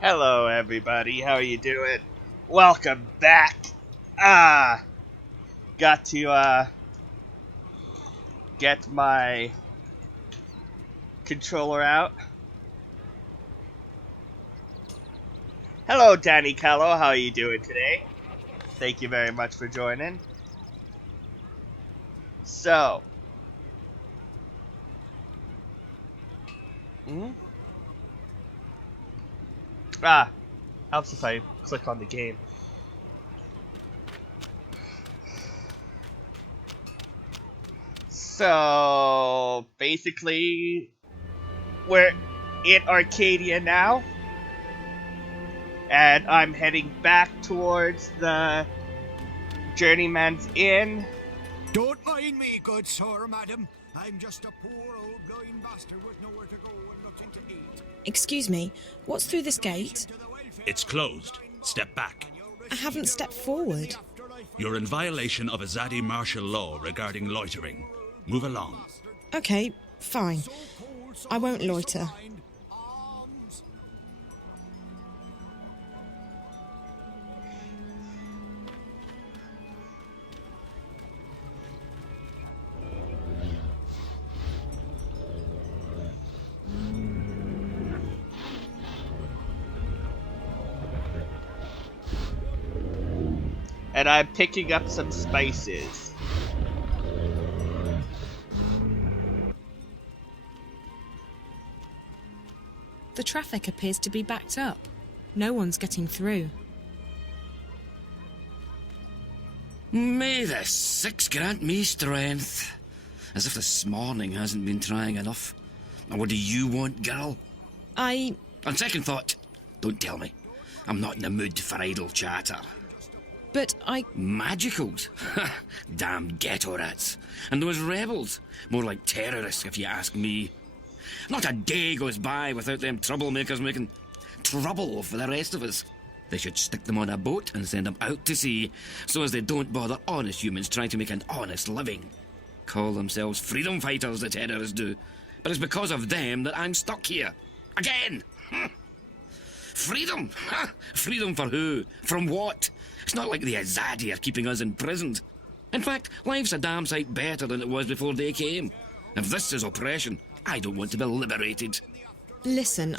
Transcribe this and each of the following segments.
Hello, everybody. How are you doing? Welcome back. Ah, got to get my controller out. Hello, Danny Callow. How are you doing today? Thank you very much for joining. So, hmm? Helps if I click on the game. So, basically, we're in Arcadia now, and I'm heading back towards the Journeyman's Inn. Don't mind me, good sir, madam. I'm just a poor old blind bastard with nowhere to go and nothing to eat. Excuse me, what's through this gate? It's closed. Step back. I haven't stepped forward. You're in violation of Azadi martial law regarding loitering. Move along. Okay, fine. I won't loiter. And I'm picking up some spices. The traffic appears to be backed up. No one's getting through. May the six grant me strength. As if this morning hasn't been trying enough. And what do you want, girl? On second thought, don't tell me. I'm not in the mood for idle chatter. But Magicals? Damn ghetto rats. And those rebels? More like terrorists, if you ask me. Not a day goes by without them troublemakers making trouble for the rest of us. They should stick them on a boat and send them out to sea, so as they don't bother honest humans trying to make an honest living. Call themselves freedom fighters, the terrorists do. But it's because of them that I'm stuck here. Again! Freedom? Freedom for who? From what? It's not like the Azadi are keeping us imprisoned. In fact, life's a damn sight better than it was before they came. If this is oppression, I don't want to be liberated. listen,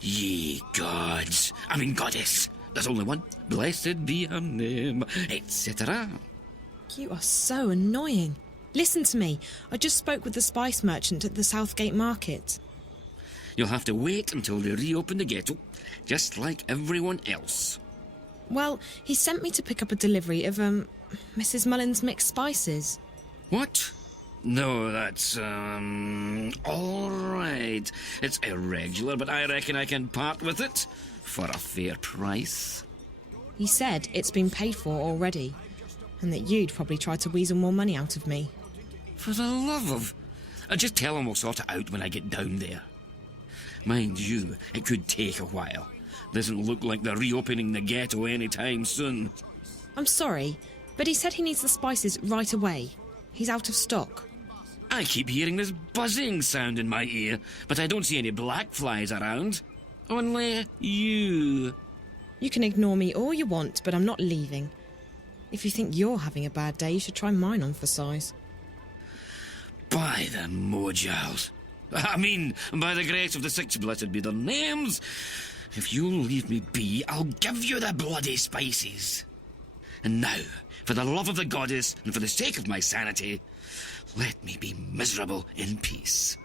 Ye gods, I mean goddess. There's only one. Blessed be her name, etc. You are so annoying. Listen to me. I just spoke with the spice merchant at the Southgate Market. You'll have to wait until they reopen the ghetto, just like everyone else. Well, he sent me to pick up a delivery of, Mrs. Mullen's mixed spices. What? No, that's, all right. It's irregular, but I reckon I can part with it for a fair price. He said it's been paid for already, and that you'd probably try to weasel more money out of me. For the love of... I'll just tell him we'll sort it out when I get down there. Mind you, it could take a while. Doesn't look like they're reopening the ghetto anytime soon. I'm sorry, but he said he needs the spices right away. He's out of stock. I keep hearing this buzzing sound in my ear, but I don't see any black flies around. Only you. You can ignore me all you want, but I'm not leaving. If you think you're having a bad day, you should try mine on for size. By the Mojals. I mean, by the grace of the six blessed be their names. If you'll leave me be, I'll give you the bloody spices. And now, for the love of the goddess and for the sake of my sanity, let me be miserable in peace.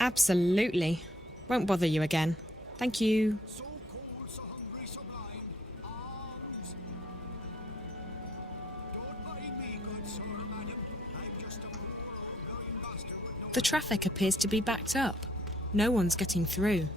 Absolutely. Won't bother you again. Thank you. So cold, so hungry, so blind. Arms. Don't mind me, good sir, madam. I'm just a poor old blind bastard with no... The traffic appears to be backed up. No one's getting through.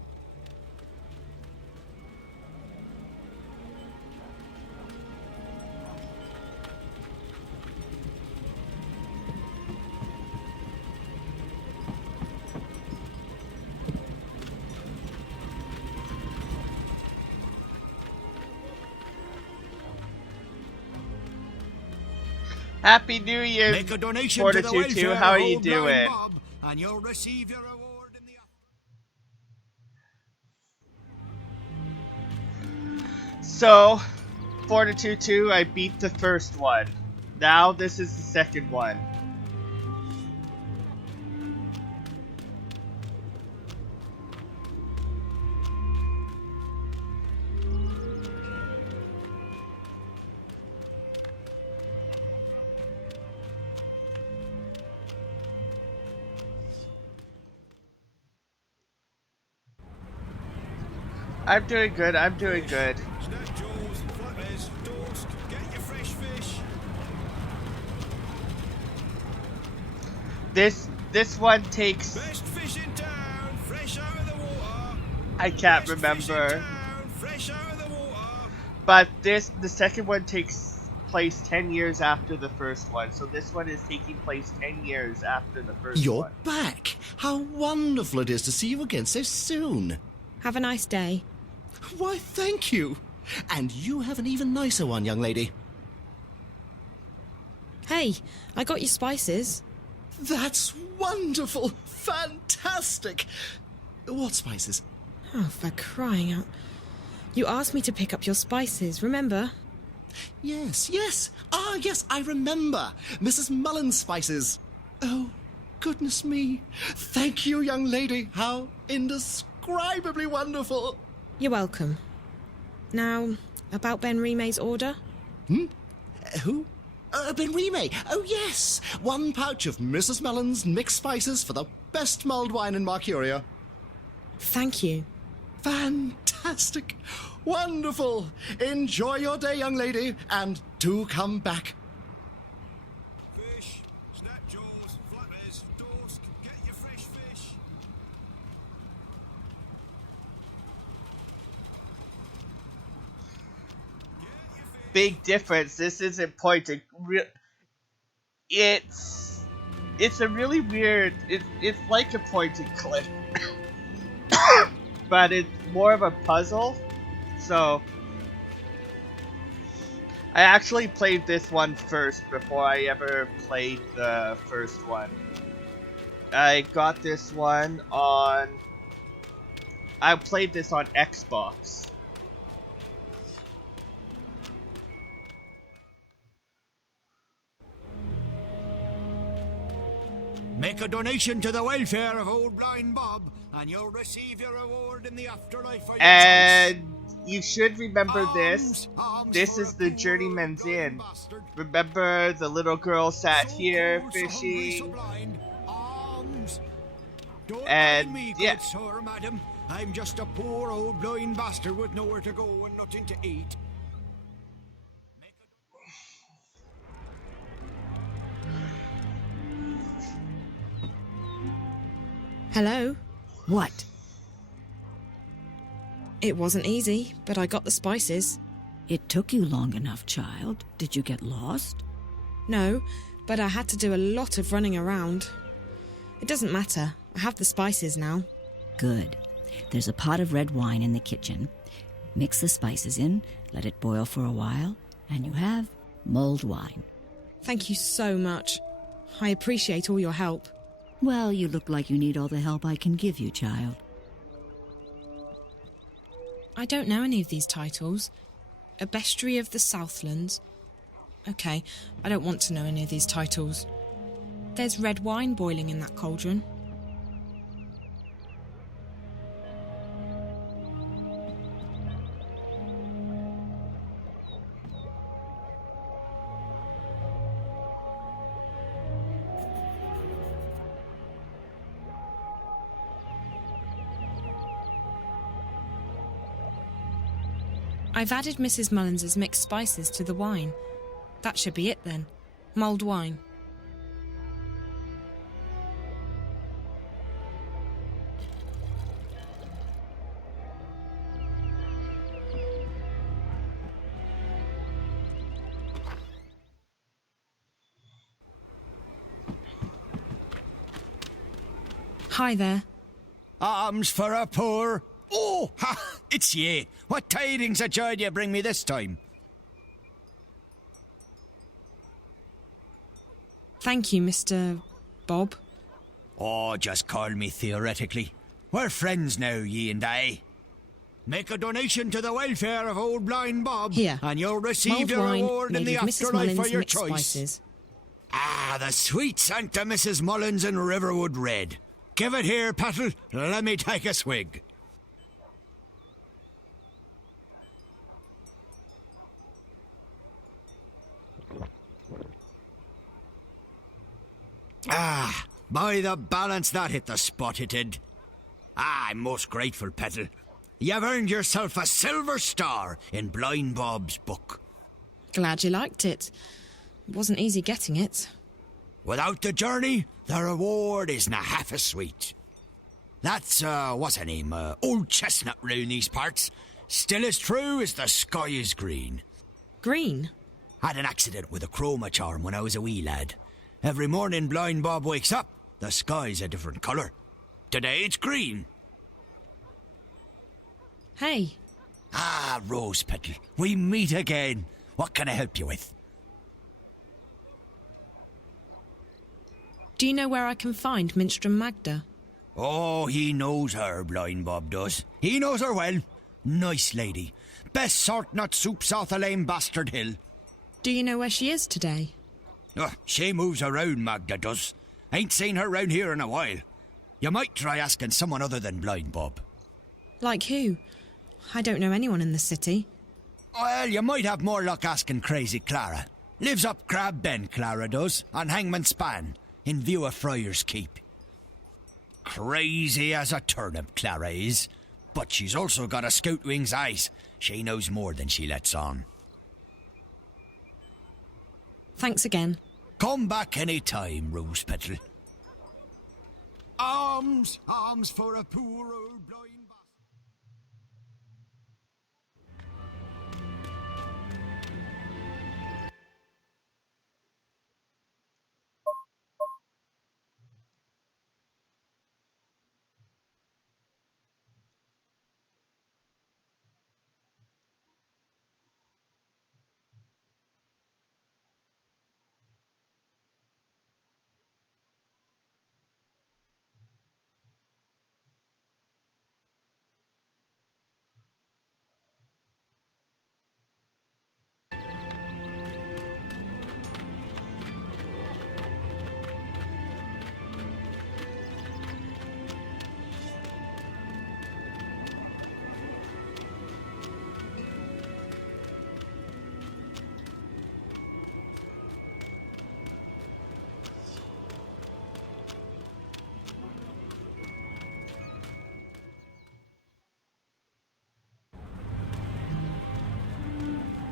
Happy New Year, Make a donation to the Fortitude 2. welfare How are of you old blind doing? Bob, and you'll receive your reward in the... So, Fortitude 2, I beat the first one. Now this is the second one. I'm doing good, I'm doing good. Snap jaws, flatheads, toast, get your fresh fish. This one takes... Best fish in town, fresh out of the water. I can't Best fish in remember. town, fresh out of the water. But the second one takes place 10 years after the first one. So this one is taking place 10 years after the first You're one. back! How wonderful it is to see you again so soon. Have a nice day. Why, thank you. And you have an even nicer one, young lady. Hey, I got your spices. That's wonderful! Fantastic! What spices? Oh, for crying out. You asked me to pick up your spices, remember? Yes, yes. Ah, yes, I remember. Mrs. Mullen's spices. Oh, goodness me. Thank you, young lady. How indescribably wonderful. You're welcome. Now, about Ben Remay's order? Who? Ben Remay. Oh, yes. 1 pouch of Mrs. Mullen's mixed spices for the best mulled wine in Mercuria. Thank you. Fantastic. Wonderful. Enjoy your day, young lady, and do come back. Fish, snap jaws, flatheads, toast, get your fresh fish. Big difference. This isn't point and it's a really weird. It's like a point and click, but it's more of a puzzle. So I actually played this one first before I ever played the first one. I got this one on... I played this on Xbox. Make a donation to the welfare of old blind Bob, and you'll receive your reward in the afterlife of your choice. And you should remember this. Alms This for is a the poor Journeyman's blind Inn. bastard. Remember the little girl sat So here poor, so hungry, so fishing? blind. Alms. Don't And, mind me, yeah. good sir, madam. I'm just a poor old blind bastard with nowhere to go and nothing to eat. Hello? What? It wasn't easy, but I got the spices. It took you long enough, child. Did you get lost? No, but I had to do a lot of running around. It doesn't matter. I have the spices now. Good. There's a pot of red wine in the kitchen. Mix the spices in, let it boil for a while, and you have mulled wine. Thank you so much. I appreciate all your help. Well, you look like you need all the help I can give you, child. I don't know any of these titles. A Bestiary of the Southlands. Okay, I don't want to know any of these titles. There's red wine boiling in that cauldron. I've added Mrs. Mullins's mixed spices to the wine. That should be it then. Mulled wine. Hi there. Alms for a poor... Oh, ha! It's ye. What tidings of joy do you bring me this time? Thank you, Mr. Bob. Oh, just call me theoretically. We're friends now, ye and I. Make a donation to the welfare of old blind Bob, Here. and you'll receive Mulled your wine reward in made the with Mrs. afterlife Mullins for your mixed choice. spices. Ah, the sweet Santa Mrs. Mullins in Riverwood Red. Give it here, Pattle. Let me take a swig. Ah, by the balance, that hit the spot, it did. Ah, I'm most grateful, Petal. You've earned yourself a silver star in Blind Bob's book. Glad you liked it. It wasn't easy getting it. Without the journey, the reward isn't half as sweet. That's, what's her name, Old Chestnut round these parts. Still as true as the sky is green. Green? Had an accident with a chroma charm when I was a wee lad. Every morning Blind Bob wakes up, the sky's a different colour. Today it's green. Hey, Ah, Rose Petal, we meet again. What can I help you with? do you know where I can find Minstrom Magda? Oh, he knows her, Blind Bob does. He knows her well. Nice lady. Best sort nut soup south of Lame Bastard Hill. Do you know where she is today? Oh, she moves around, Magda does. Ain't seen her round here in a while. You might try asking someone other than Blind Bob. Like who? I don't know anyone in the city. Well, you might have more luck asking Crazy Clara. Lives up Crab Bend, Clara does, on Hangman Span, in view of Friar's Keep. Crazy as a turnip, Clara is. But she's also got a scout wing's eyes. She knows more than she lets on. Thanks again. Come back any time, Rose Petal. Alms! Alms for a poor old blind bastard.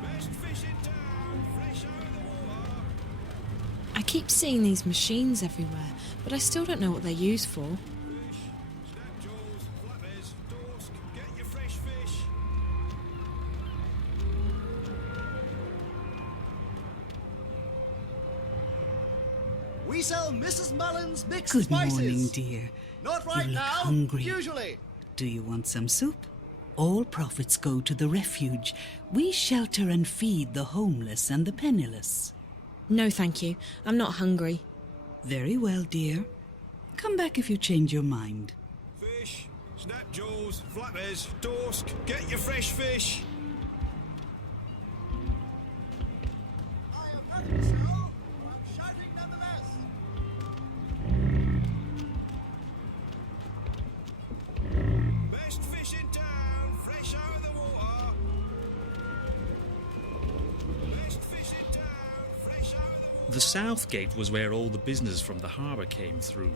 Best fish in town, fresh out of the water. I keep seeing these machines everywhere, but I still don't know what they're used for. Fish, snapjaws, flappers, dorsk, get your fresh fish. We sell Mrs. Mullins mixed Good spices. morning, dear. Not right You look now. hungry. Usually. Do you want some soup? All profits go to the refuge. We shelter and feed the homeless and the penniless. No, thank you. I'm not hungry. Very well, dear. Come back if you change your mind. Fish, snapjaws, flappers, dorsk, get your fresh fish. I have nothing to sell, but I'm shouting nonetheless. Best fish in town, fresh out of the water. Best fish in town, fresh out of the water. The south gate was where all the business from the harbour came through.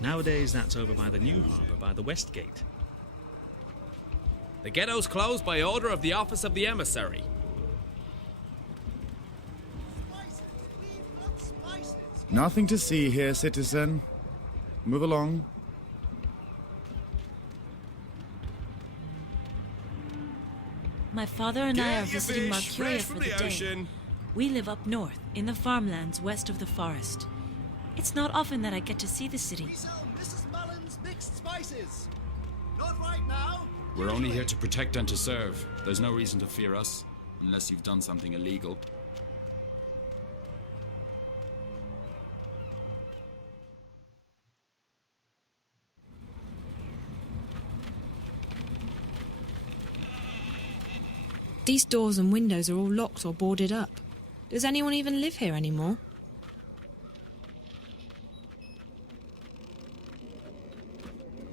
Nowadays, that's over by the new harbour, by the west gate. The ghetto's closed by order of the Office of the Emissary. Spices. We've got spices. Nothing to see here, citizen. Move along. My father and I are Get your visiting fish, Marcuria fresh for from the the day. ocean. We live up north, in the farmlands west of the forest. It's not often that I get to see the city. We sell Mrs. Mullins mixed spices. Not right now. We're only here to protect and to serve. There's no reason to fear us, unless you've done something illegal. These doors and windows are all locked or boarded up. Does anyone even live here anymore?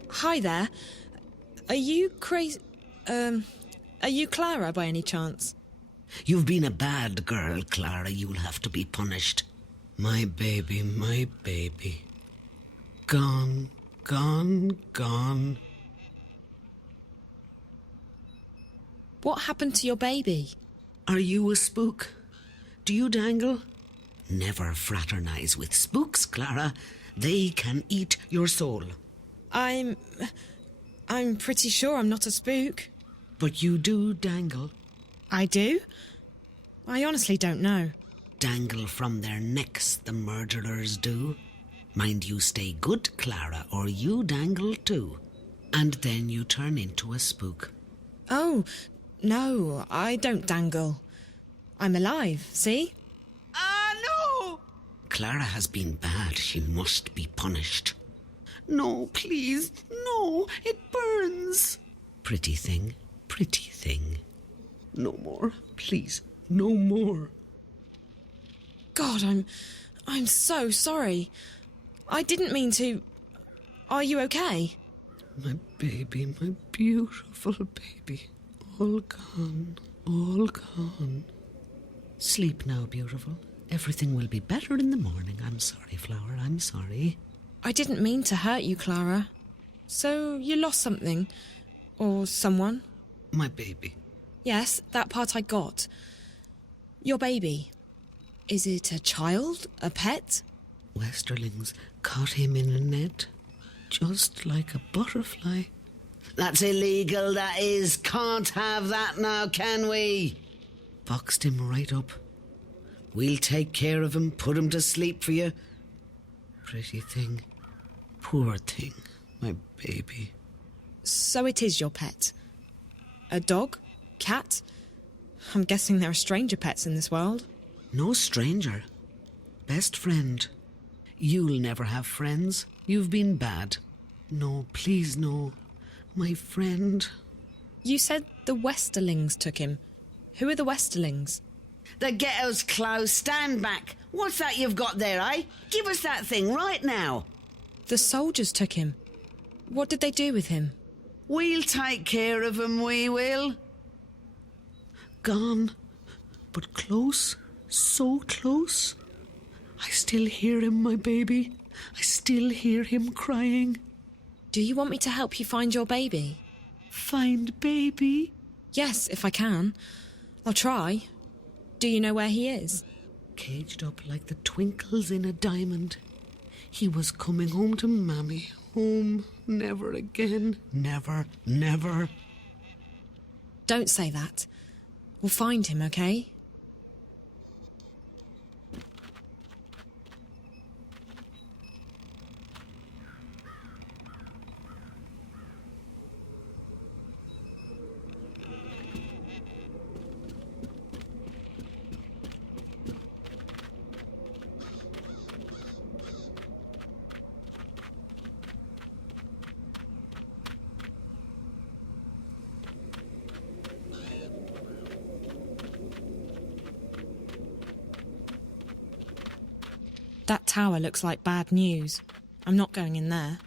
Hi there. Are you crazy... are you Clara by any chance? You've been a bad girl, Clara. You'll have to be punished. My baby, my baby. Gone, gone, gone. What happened to your baby? Are you a spook? Do you dangle? Never fraternize with spooks, Clara. They can eat your soul. I'm pretty sure I'm not a spook. But you do dangle. I do? I honestly don't know. Dangle from their necks, the murderers do. Mind you stay good, Clara, or you dangle too. And then you turn into a spook. Oh, no, I don't dangle. I'm alive, see? No! Clara has been bad. She must be punished. No, please, no, it burns. Pretty thing, pretty thing. No more, please, no more. God, I'm so sorry. I didn't mean to... Are you okay? My baby, my beautiful baby. All gone, all gone. Sleep now, beautiful. Everything will be better in the morning. I'm sorry, Flower, I'm sorry. I didn't mean to hurt you, Clara. So you lost something? Or someone? My baby. Yes, that part I got. Your baby. Is it a child? A pet? Westerlings caught him in a net, just like a butterfly. That's illegal, that is. Can't have that now, can we? Boxed him right up. We'll take care of him, put him to sleep for you. Pretty thing. Poor thing, my baby. So it is your pet? A dog? Cat? I'm guessing there are stranger pets in this world. No stranger. Best friend. You'll never have friends. You've been bad. No, please no. My friend. You said the Westerlings took him. Who are the Westerlings? The ghetto's closed. Stand back. What's that you've got there, eh? Give us that thing right now. The soldiers took him. What did they do with him? We'll take care of him, we will. Gone. But close. So close. I still hear him, my baby. I still hear him crying. Do you want me to help you find your baby? Find baby? Yes, if I can. I'll try. Do you know where he is? Caged up like the twinkles in a diamond. He was coming home to Mammy. Home. Never again. Never, never. Don't say that. We'll find him, okay? That tower looks like bad news. I'm not going in there.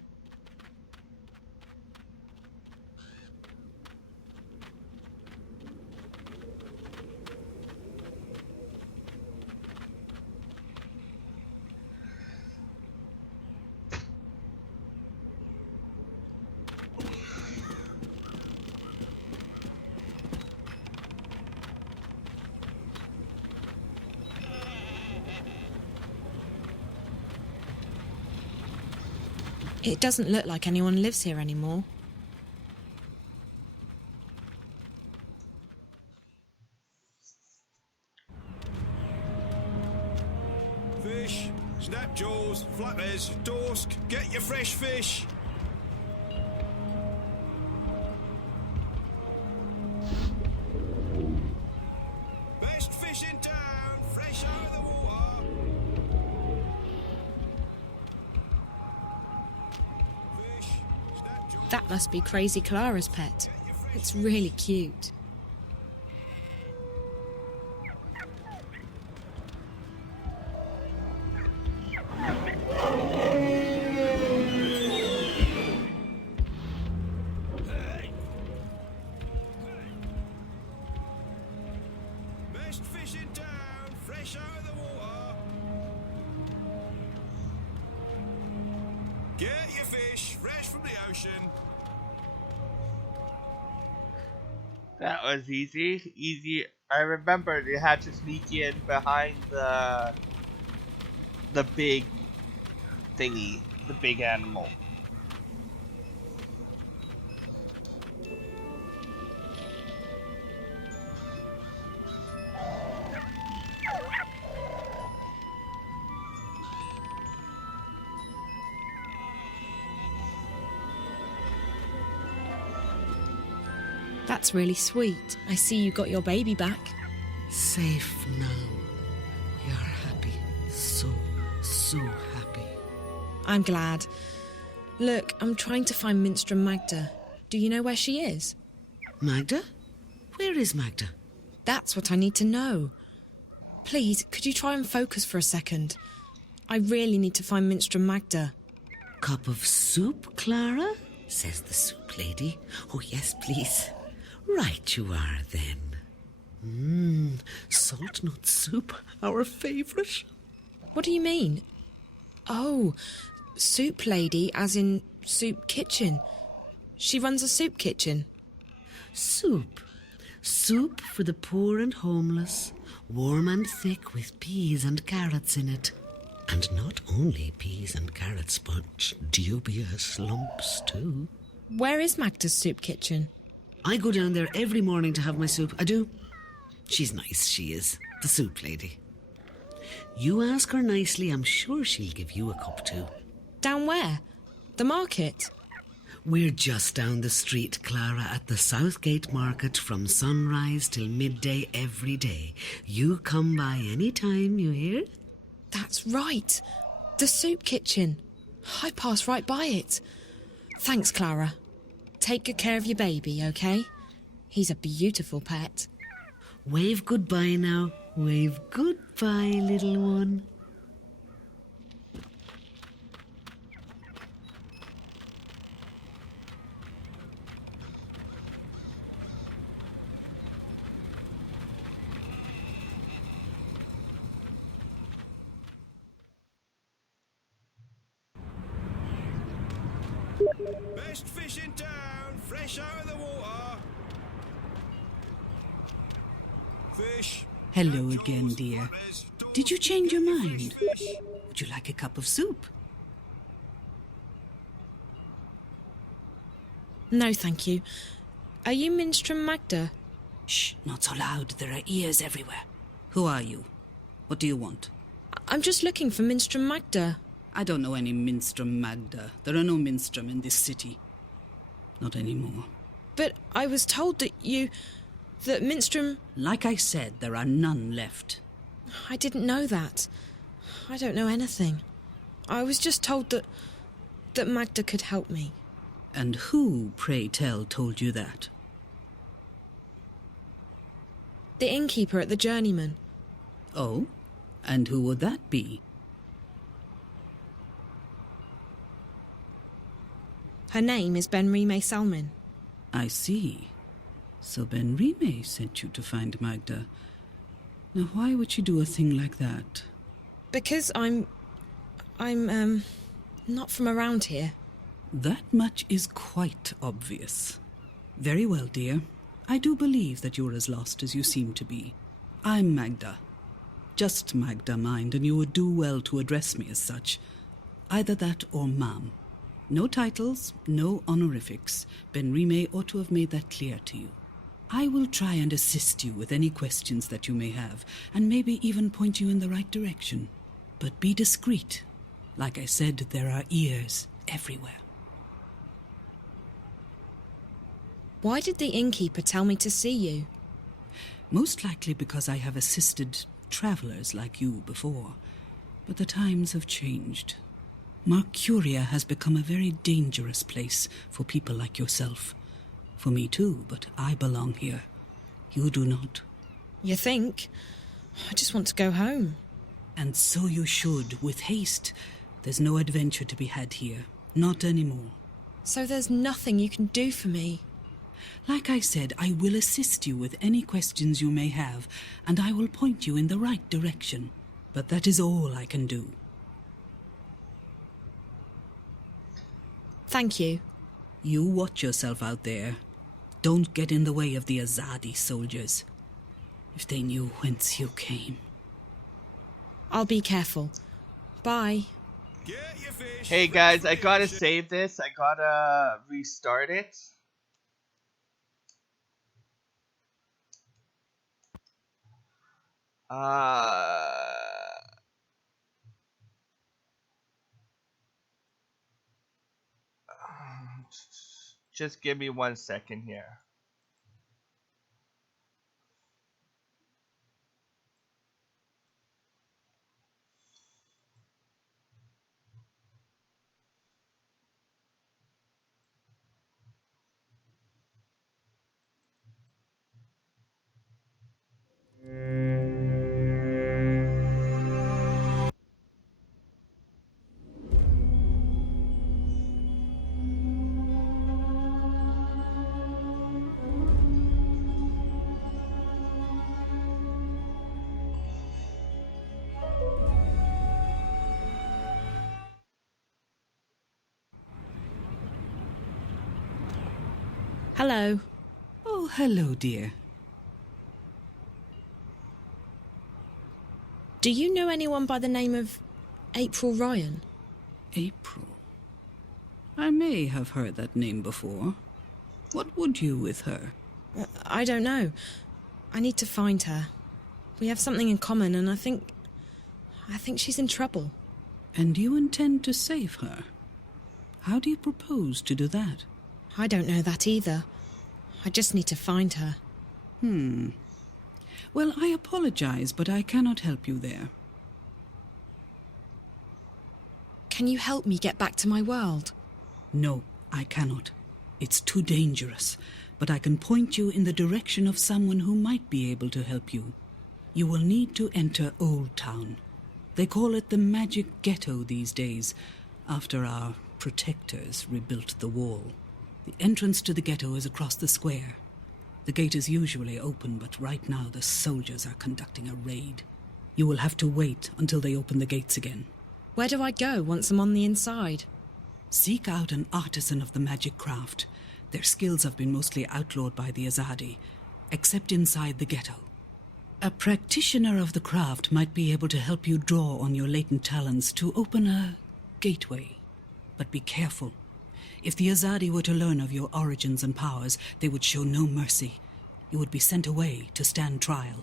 It doesn't look like anyone lives here anymore. Fish, snapjaws, flappers, dorsk, get your fresh fish. Best fish in town, fresh out of the water. That must be Crazy Clara's pet. It's really cute. Best fish in town, fresh out of the water. Get your fish, fresh from the ocean. That was easy. Easy. I remember you had to sneak in behind the big thingy, the big animal. That's really sweet. I see you got your baby back. Safe now. We are happy. So happy. I'm glad. Look, I'm trying to find Minstrel Magda. Do you know where she is? Magda? Where is Magda? That's what I need to know. Please, could you try and focus for a second? I really need to find Minstrel Magda. Cup of soup, Clara? Says the soup lady. Oh, yes, please. Right you are, then. Salt nut soup, our favourite. What do you mean? Oh, soup lady, as in soup kitchen. She runs a soup kitchen. Soup. Soup for the poor and homeless. Warm and thick with peas and carrots in it. And not only peas and carrots, but dubious lumps too. Where is Magda's soup kitchen? I go down there every morning to have my soup. I do. She's nice, she is. The soup lady. You ask her nicely, I'm sure she'll give you a cup too. Down where? The market? We're just down the street, Clara, at the Southgate Market from sunrise till midday every day. You come by any time, you hear? That's right. The soup kitchen. I pass right by it. Thanks, Clara. Take good care of your baby, okay? He's a beautiful pet. Wave goodbye now. Wave goodbye, little one. Best fish in town, fresh out of the water. Fish. Hello again, dear. Did you change your mind? Would you like a cup of soup? No, thank you. Are you Minstrel Magda? Shh, not so loud. There are ears everywhere. Who are you? What do you want? I'm just looking for Minstrel Magda. I don't know any Minstrel Magda. There are no Minstrom in this city. Not anymore. But I was told that Minstrom... Like I said, there are none left. I didn't know that. I don't know anything. I was just told that Magda could help me. And who, pray tell, told you that? The innkeeper at the Journeyman. Oh? And who would that be? Her name is Benrime Salmin. I see. So Benrime sent you to find Magda. Now why would she do a thing like that? Because I'm not from around here. That much is quite obvious. Very well, dear. I do believe that you're as lost as you seem to be. I'm Magda. Just Magda, mind, and you would do well to address me as such. Either that or ma'am. No titles, no honorifics. Benrime ought to have made that clear to you. I will try and assist you with any questions that you may have, and maybe even point you in the right direction. But be discreet. Like I said, there are ears everywhere. Why did the innkeeper tell me to see you? Most likely because I have assisted travellers like you before. But the times have changed. Mercuria has become a very dangerous place for people like yourself. For me too, but I belong here. You do not. You think? I just want to go home. And so you should, with haste. There's no adventure to be had here. Not anymore. So there's nothing you can do for me? Like I said, I will assist you with any questions you may have, and I will point you in the right direction. But that is all I can do. Thank you. You watch yourself out there. Don't get in the way of the Azadi soldiers. If they knew whence you came. I'll be careful. Bye. Hey guys, I gotta save this. I gotta restart it. Just give me 1 second here. Hello. Oh, hello, dear. Do you know anyone by the name of April Ryan? April? I may have heard that name before. What would you with her? I don't know. I need to find her. We have something in common, and I think she's in trouble. And you intend to save her? How do you propose to do that? I don't know that either. I just need to find her. Well, I apologize, but I cannot help you there. Can you help me get back to my world? No, I cannot. It's too dangerous, but I can point you in the direction of someone who might be able to help you. You will need to enter Old Town. They call it the Magic Ghetto these days, after our protectors rebuilt the wall. The entrance to the ghetto is across the square. The gate is usually open, but right now the soldiers are conducting a raid. You will have to wait until they open the gates again. Where do I go once I'm on the inside? Seek out an artisan of the magic craft. Their skills have been mostly outlawed by the Azadi, except inside the ghetto. A practitioner of the craft might be able to help you draw on your latent talents to open a gateway. But be careful. If the Azadi were to learn of your origins and powers, they would show no mercy. You would be sent away to stand trial.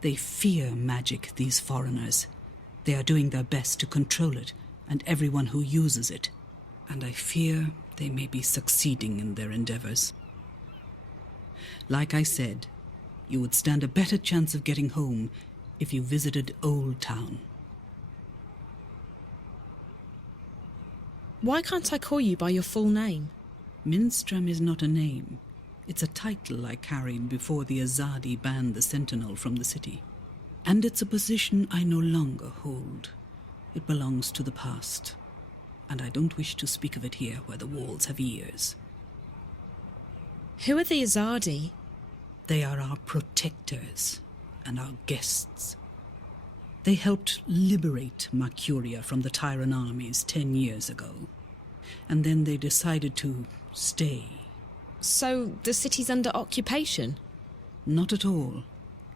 They fear magic, these foreigners. They are doing their best to control it, and everyone who uses it. And I fear they may be succeeding in their endeavors. Like I said, you would stand a better chance of getting home if you visited Old Town. Why can't I call you by your full name? Minstrom is not a name. It's a title I carried before the Azadi banned the Sentinel from the city. And it's a position I no longer hold. It belongs to the past. And I don't wish to speak of it here where the walls have ears. Who are the Azadi? They are our protectors and our guests. They helped liberate Mercuria from the Tyran armies 10 years ago. And then they decided to stay. So the city's under occupation? Not at all.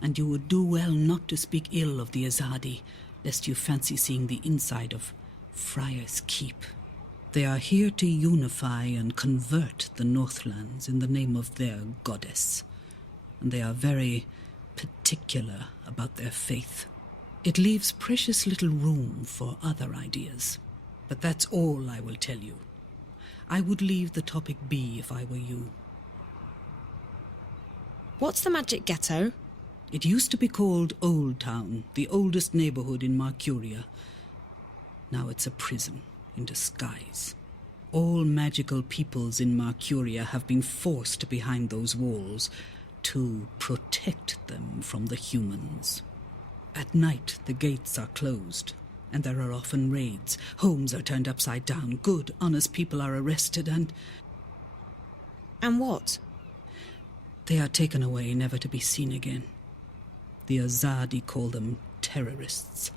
And you would do well not to speak ill of the Azadi, lest you fancy seeing the inside of Friar's Keep. They are here to unify and convert the Northlands in the name of their goddess. And they are very particular about their faith. It leaves precious little room for other ideas. But that's all I will tell you. I would leave the topic be if I were you. What's the Magic Ghetto? It used to be called Old Town, the oldest neighborhood in Mercuria. Now it's a prison in disguise. All magical peoples in Mercuria have been forced behind those walls to protect them from the humans. At night, the gates are closed, and there are often raids. Homes are turned upside down. Good, honest people are arrested, and... And what? They are taken away, never to be seen again. The Azadi call them terrorists.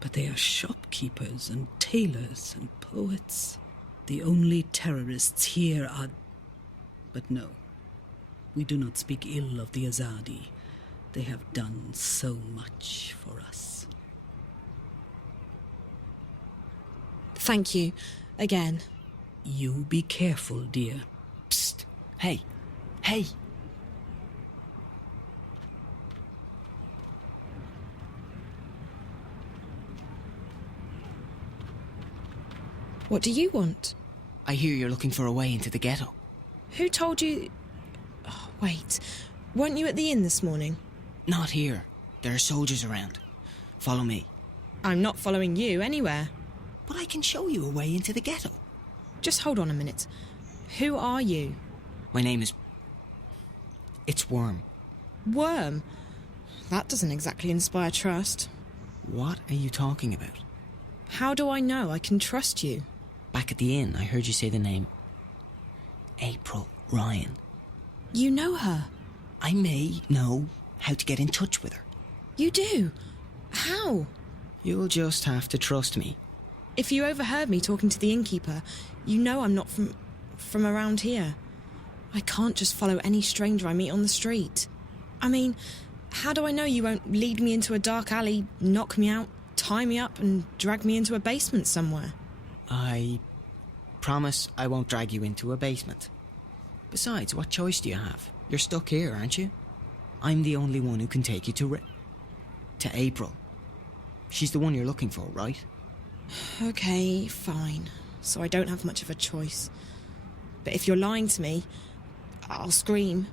But they are shopkeepers and tailors and poets. The only terrorists here are... But no, we do not speak ill of the Azadi. They have done so much for us. Thank you, again. You be careful, dear. Psst. Hey. Hey. What do you want? I hear you're looking for a way into the ghetto. Who told you... Oh, wait, weren't you at the inn this morning? Not here. There are soldiers around. Follow me. I'm not following you anywhere. But I can show you a way into the ghetto. Just hold on a minute. Who are you? My name is... It's Worm. Worm? That doesn't exactly inspire trust. What are you talking about? How do I know I can trust you? Back at the inn, I heard you say the name... April Ryan. You know her? I may know how to get in touch with her. You do? How? You'll just have to trust me. If you overheard me talking to the innkeeper, you know I'm not from around here. I can't just follow any stranger I meet on the street. I mean, how do I know you won't lead me into a dark alley, knock me out, tie me up and drag me into a basement somewhere? I promise I won't drag you into a basement. Besides, what choice do you have? You're stuck here, aren't you? I'm the only one who can take you to April. She's the one you're looking for, right? Okay, fine. So I don't have much of a choice. But if you're lying to me, I'll scream.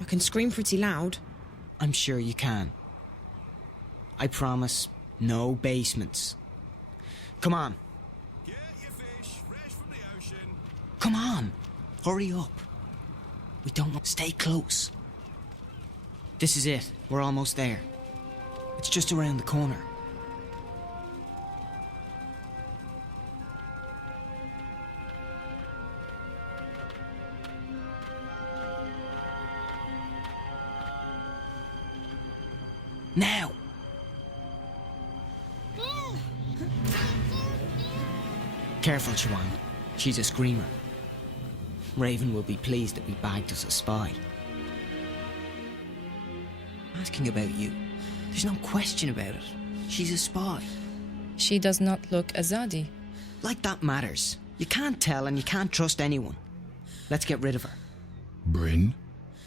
I can scream pretty loud. I'm sure you can. I promise, no basements. Come on. Get your fish fresh from the ocean. Come on. Hurry up. We don't want... Stay close. This is it. We're almost there. It's just around the corner. Now! Careful, Siobhan. She's a screamer. Raven will be pleased that we bagged us a spy. Asking about you. There's no question about it. She's a spy. She does not look Azadi. Like that matters. You can't tell and you can't trust anyone. Let's get rid of her. Bryn?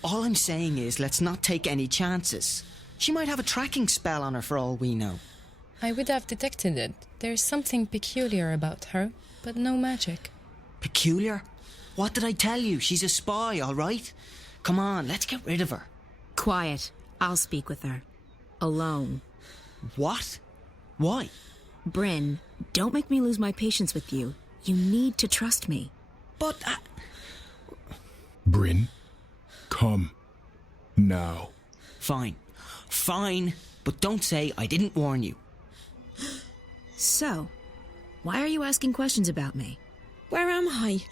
All I'm saying is let's not take any chances. She might have a tracking spell on her for all we know. I would have detected it. There's something peculiar about her, but no magic. Peculiar? What did I tell you? She's a spy, all right? Come on, let's get rid of her. Quiet. I'll speak with her. Alone. What? Why? Bryn, don't make me lose my patience with you. You need to trust me. But Bryn, come. Now. Fine. Fine, but don't say I didn't warn you. So, why are you asking questions about me? Where am I?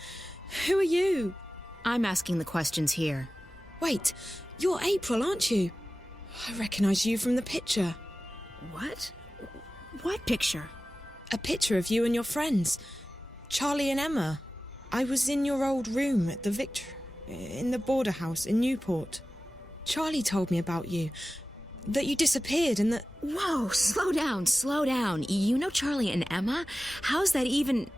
Who are you? I'm asking the questions here. Wait, you're April, aren't you? I recognise you from the picture. What? What picture? A picture of you and your friends. Charlie and Emma. I was in your old room at the in the border house in Newport. Charlie told me about you. That you disappeared and that... Whoa, slow down, slow down. You know Charlie and Emma? How's that even...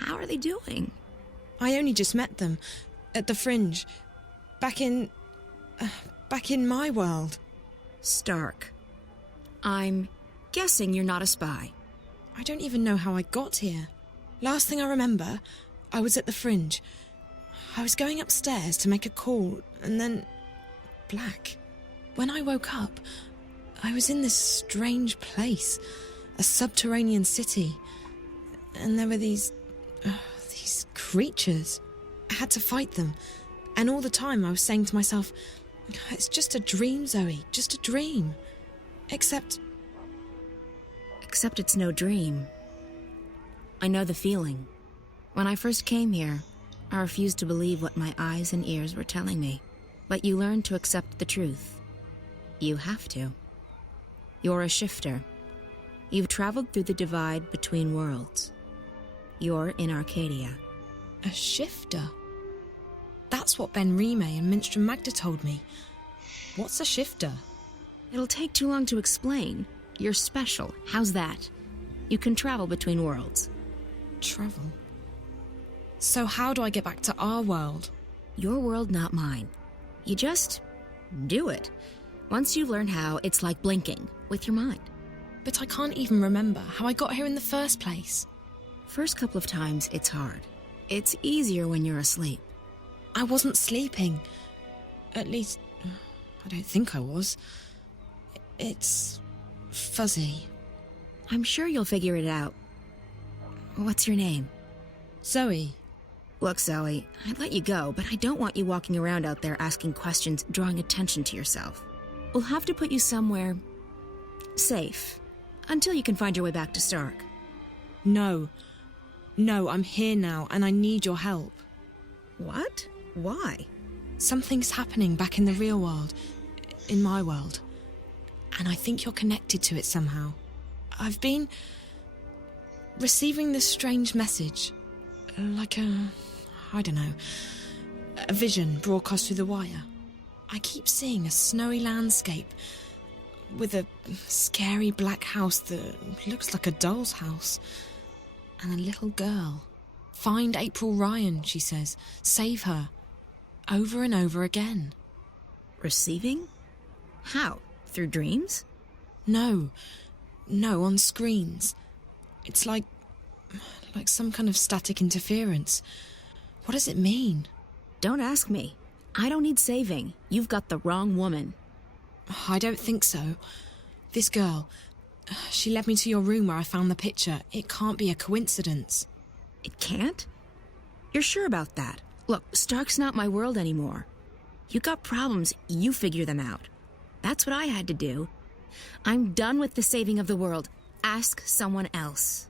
How are they doing? I only just met them. At the Fringe. Back in my world. Stark. I'm guessing you're not a spy. I don't even know how I got here. Last thing I remember, I was at the Fringe. I was going upstairs to make a call, and then... black. When I woke up, I was in this strange place, a subterranean city, and there were these creatures. I had to fight them, and all the time I was saying to myself, it's just a dream, Zoe, just a dream. Except it's no dream. I know the feeling. When I first came here, I refused to believe what my eyes and ears were telling me. But you learn to accept the truth. You have to. You're a shifter. You've traveled through the divide between worlds. You're in Arcadia. A shifter? That's what Ben Rime and Minstrom Magda told me. What's a shifter? It'll take too long to explain. You're special. How's that? You can travel between worlds. Travel? So how do I get back to our world? Your world, not mine. You just do it. Once you learn how, it's like blinking with your mind. But I can't even remember how I got here in the first place. First couple of times, it's hard. It's easier when you're asleep. I wasn't sleeping. At least, I don't think I was. It's fuzzy. I'm sure you'll figure it out. What's your name? Zoe. Look, Zoe, I'd let you go, but I don't want you walking around out there asking questions, drawing attention to yourself. We'll have to put you somewhere safe until you can find your way back to Stark. No, I'm here now and I need your help. What? Why? Something's happening back in the real world, in my world, and I think you're connected to it somehow. I've been receiving this strange message, like a vision broadcast through the wire. I keep seeing a snowy landscape with a scary black house that looks like a doll's house, and a little girl. Find April Ryan, she says. Save her. Over and over again. Receiving? How? Through dreams? No, on screens. It's like some kind of static interference. What does it mean? Don't ask me. I don't need saving. You've got the wrong woman. I don't think so. This girl, she led me to your room where I found the picture. It can't be a coincidence. It can't? You're sure about that? Look, Stark's not my world anymore. You got problems, you figure them out. That's what I had to do. I'm done with the saving of the world. Ask someone else.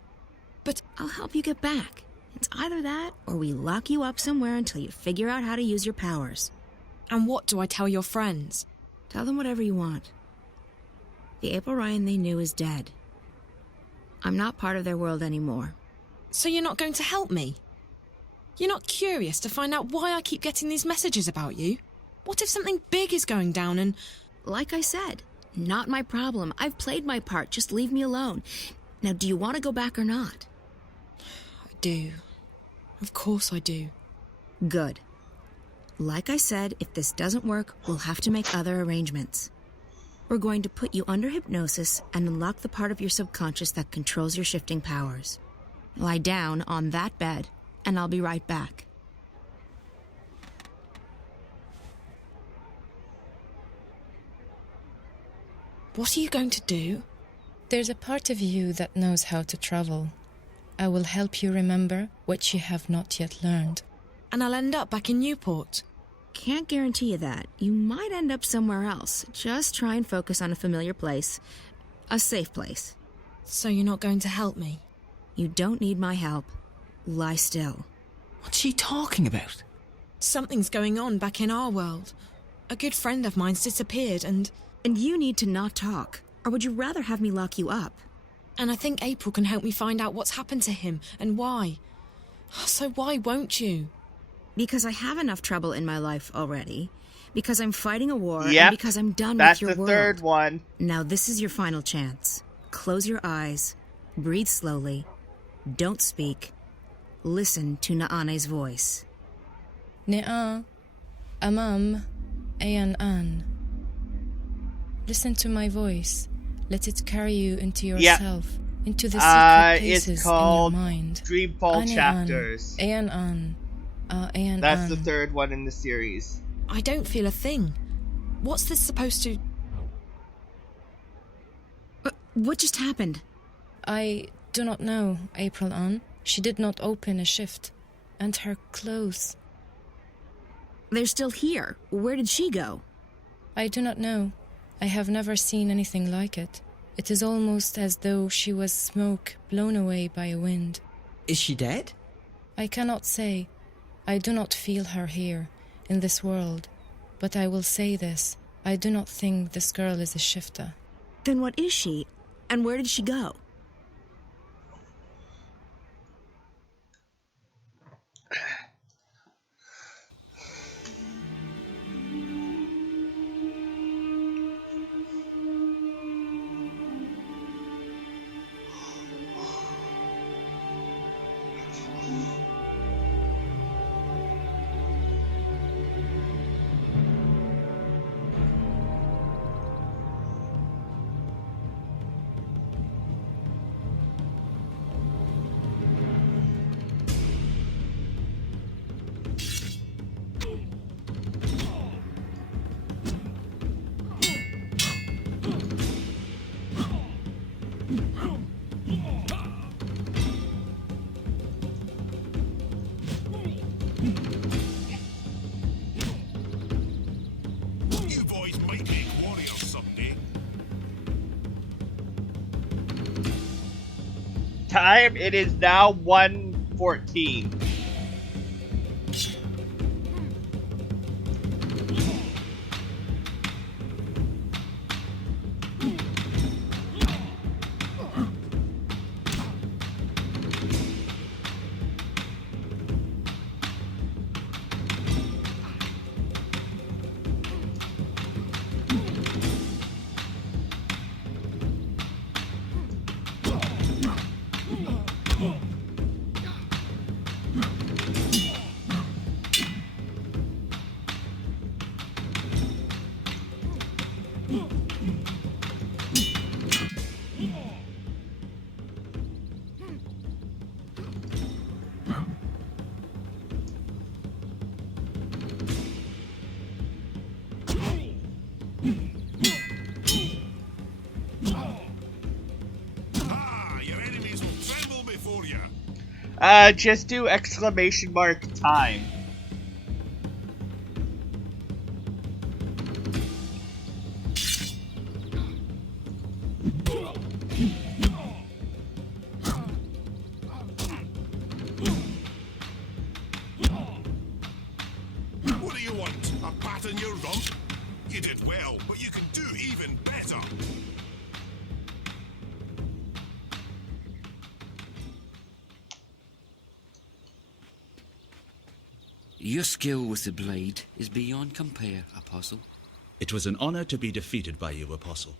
But I'll help you get back. It's either that, or we lock you up somewhere until you figure out how to use your powers. And what do I tell your friends? Tell them whatever you want. The April Ryan they knew is dead. I'm not part of their world anymore. So you're not going to help me? You're not curious to find out why I keep getting these messages about you? What if something big is going down and... Like I said, not my problem. I've played my part. Just leave me alone. Now, do you want to go back or not? I do. Of course I do. Good. Like I said, if this doesn't work, we'll have to make other arrangements. We're going to put you under hypnosis and unlock the part of your subconscious that controls your shifting powers. Lie down on that bed, and I'll be right back. What are you going to do? There's a part of you that knows how to travel. I will help you remember what you have not yet learned. And I'll end up back in Newport. Can't guarantee you that. You might end up somewhere else. Just try and focus on a familiar place. A safe place. So you're not going to help me? You don't need my help. Lie still. What's she talking about? Something's going on back in our world. A good friend of mine's disappeared and... And you need to not talk. Or would you rather have me lock you up? And I think April can help me find out what's happened to him and why. So why won't you? Because I have enough trouble in my life already. Because I'm fighting a war. Yep, and because I'm done with your world. That's the third one. Now this is your final chance. Close your eyes. Breathe slowly. Don't speak. Listen to Naane's voice. Ne'a, Amam, Ayan An. Listen to my voice. Let it carry you into yourself, into the secret places it's called in your mind. Dreamfall Chapters. Ayan An. Ayan That's An. the third one in the series. I don't feel a thing. What's this supposed to... What just happened? I do not know, April An. She did not open a shift. And her clothes. They're still here. Where did she go? I do not know. I have never seen anything like it. It is almost as though she was smoke blown away by a wind. Is she dead? I cannot say. I do not feel her here, in this world. But I will say this, I do not think this girl is a shifter. Then what is she, and where did she go? You boys might make warriors someday. Time, it is now 1:14. Your enemies will tremble before you. Just do exclamation mark time. What do you want? A pat on your rump? You did well, but you can do even better. Your skill with the blade is beyond compare, Apostle. It was an honor to be defeated by you, Apostle.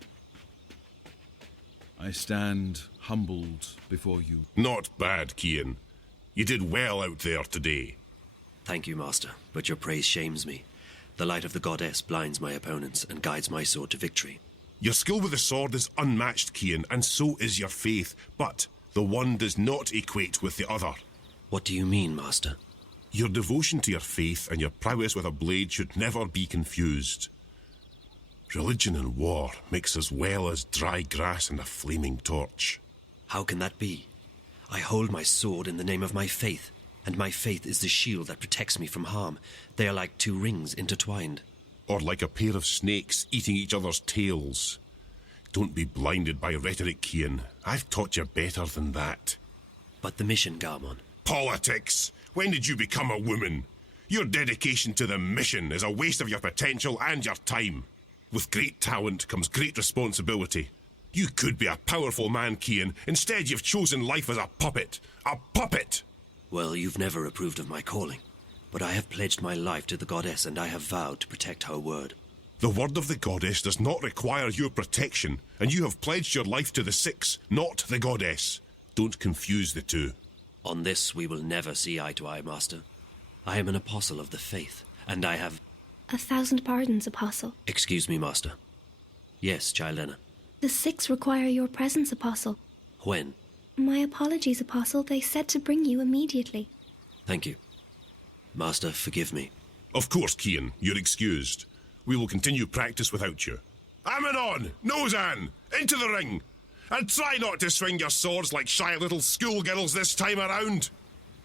I stand humbled before you. Not bad, Cian. You did well out there today. Thank you, Master, but your praise shames me. The light of the goddess blinds my opponents and guides my sword to victory. Your skill with the sword is unmatched, Cian, and so is your faith, but the one does not equate with the other. What do you mean, Master? Your devotion to your faith and your prowess with a blade should never be confused. Religion and war mix as well as dry grass and a flaming torch. How can that be? I hold my sword in the name of my faith, and my faith is the shield that protects me from harm. They are like two rings intertwined. Or like a pair of snakes eating each other's tails. Don't be blinded by rhetoric, Cian. I've taught you better than that. But the mission, Garmon. Politics! When did you become a woman? Your dedication to the mission is a waste of your potential and your time. With great talent comes great responsibility. You could be a powerful man, Cian. Instead, you've chosen life as a puppet. A puppet! Well, you've never approved of my calling. But I have pledged my life to the goddess, and I have vowed to protect her word. The word of the goddess does not require your protection, and you have pledged your life to the Six, not the goddess. Don't confuse the two. On this we will never see eye to eye, Master. I am an apostle of the faith, and I have... 1,000 pardons, Apostle. Excuse me, Master. Yes, Childena. The Six require your presence, Apostle. When? My apologies, Apostle. They said to bring you immediately. Thank you. Master, forgive me. Of course, Cian. You're excused. We will continue practice without you. Ammonon! Nozan! Into the ring! And try not to swing your swords like shy little schoolgirls this time around.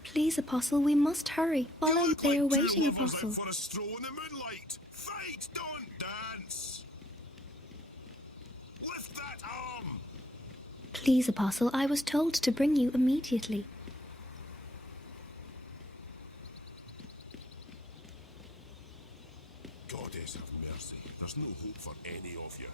Please, Apostle, we must hurry. Follow, they are waiting, Apostle. For a stroll in the moonlight. Fight, don't dance. Lift that arm. Please, Apostle, I was told to bring you immediately. Goddess have mercy. There's no hope for any of you.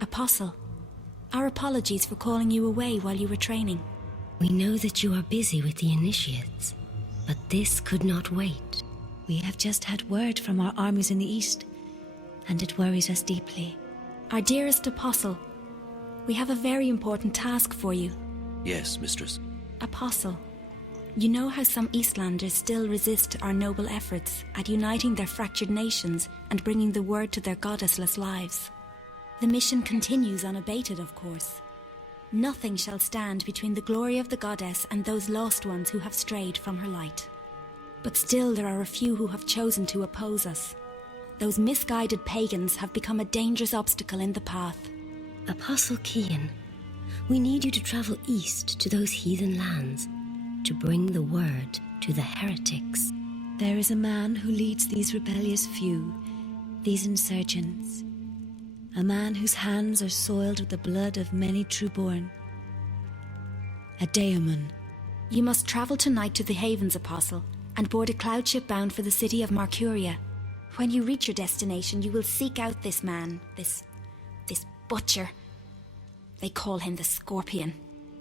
Apostle, our apologies for calling you away while you were training. We know that you are busy with the initiates, but this could not wait. We have just had word from our armies in the east, and it worries us deeply. Our dearest Apostle, we have a very important task for you. Yes, mistress. Apostle, you know how some Eastlanders still resist our noble efforts at uniting their fractured nations and bringing the word to their goddessless lives. The mission continues unabated, of course. Nothing shall stand between the glory of the goddess and those lost ones who have strayed from her light. But still there are a few who have chosen to oppose us. Those misguided pagans have become a dangerous obstacle in the path. Apostle Cian, we need you to travel east to those heathen lands, to bring the word to the heretics. There is a man who leads these rebellious few, these insurgents. A man whose hands are soiled with the blood of many trueborn. A daemon. You must travel tonight to the Havens, Apostle, and board a cloud ship bound for the city of Marcuria. When you reach your destination, you will seek out this man, this butcher. They call him the Scorpion.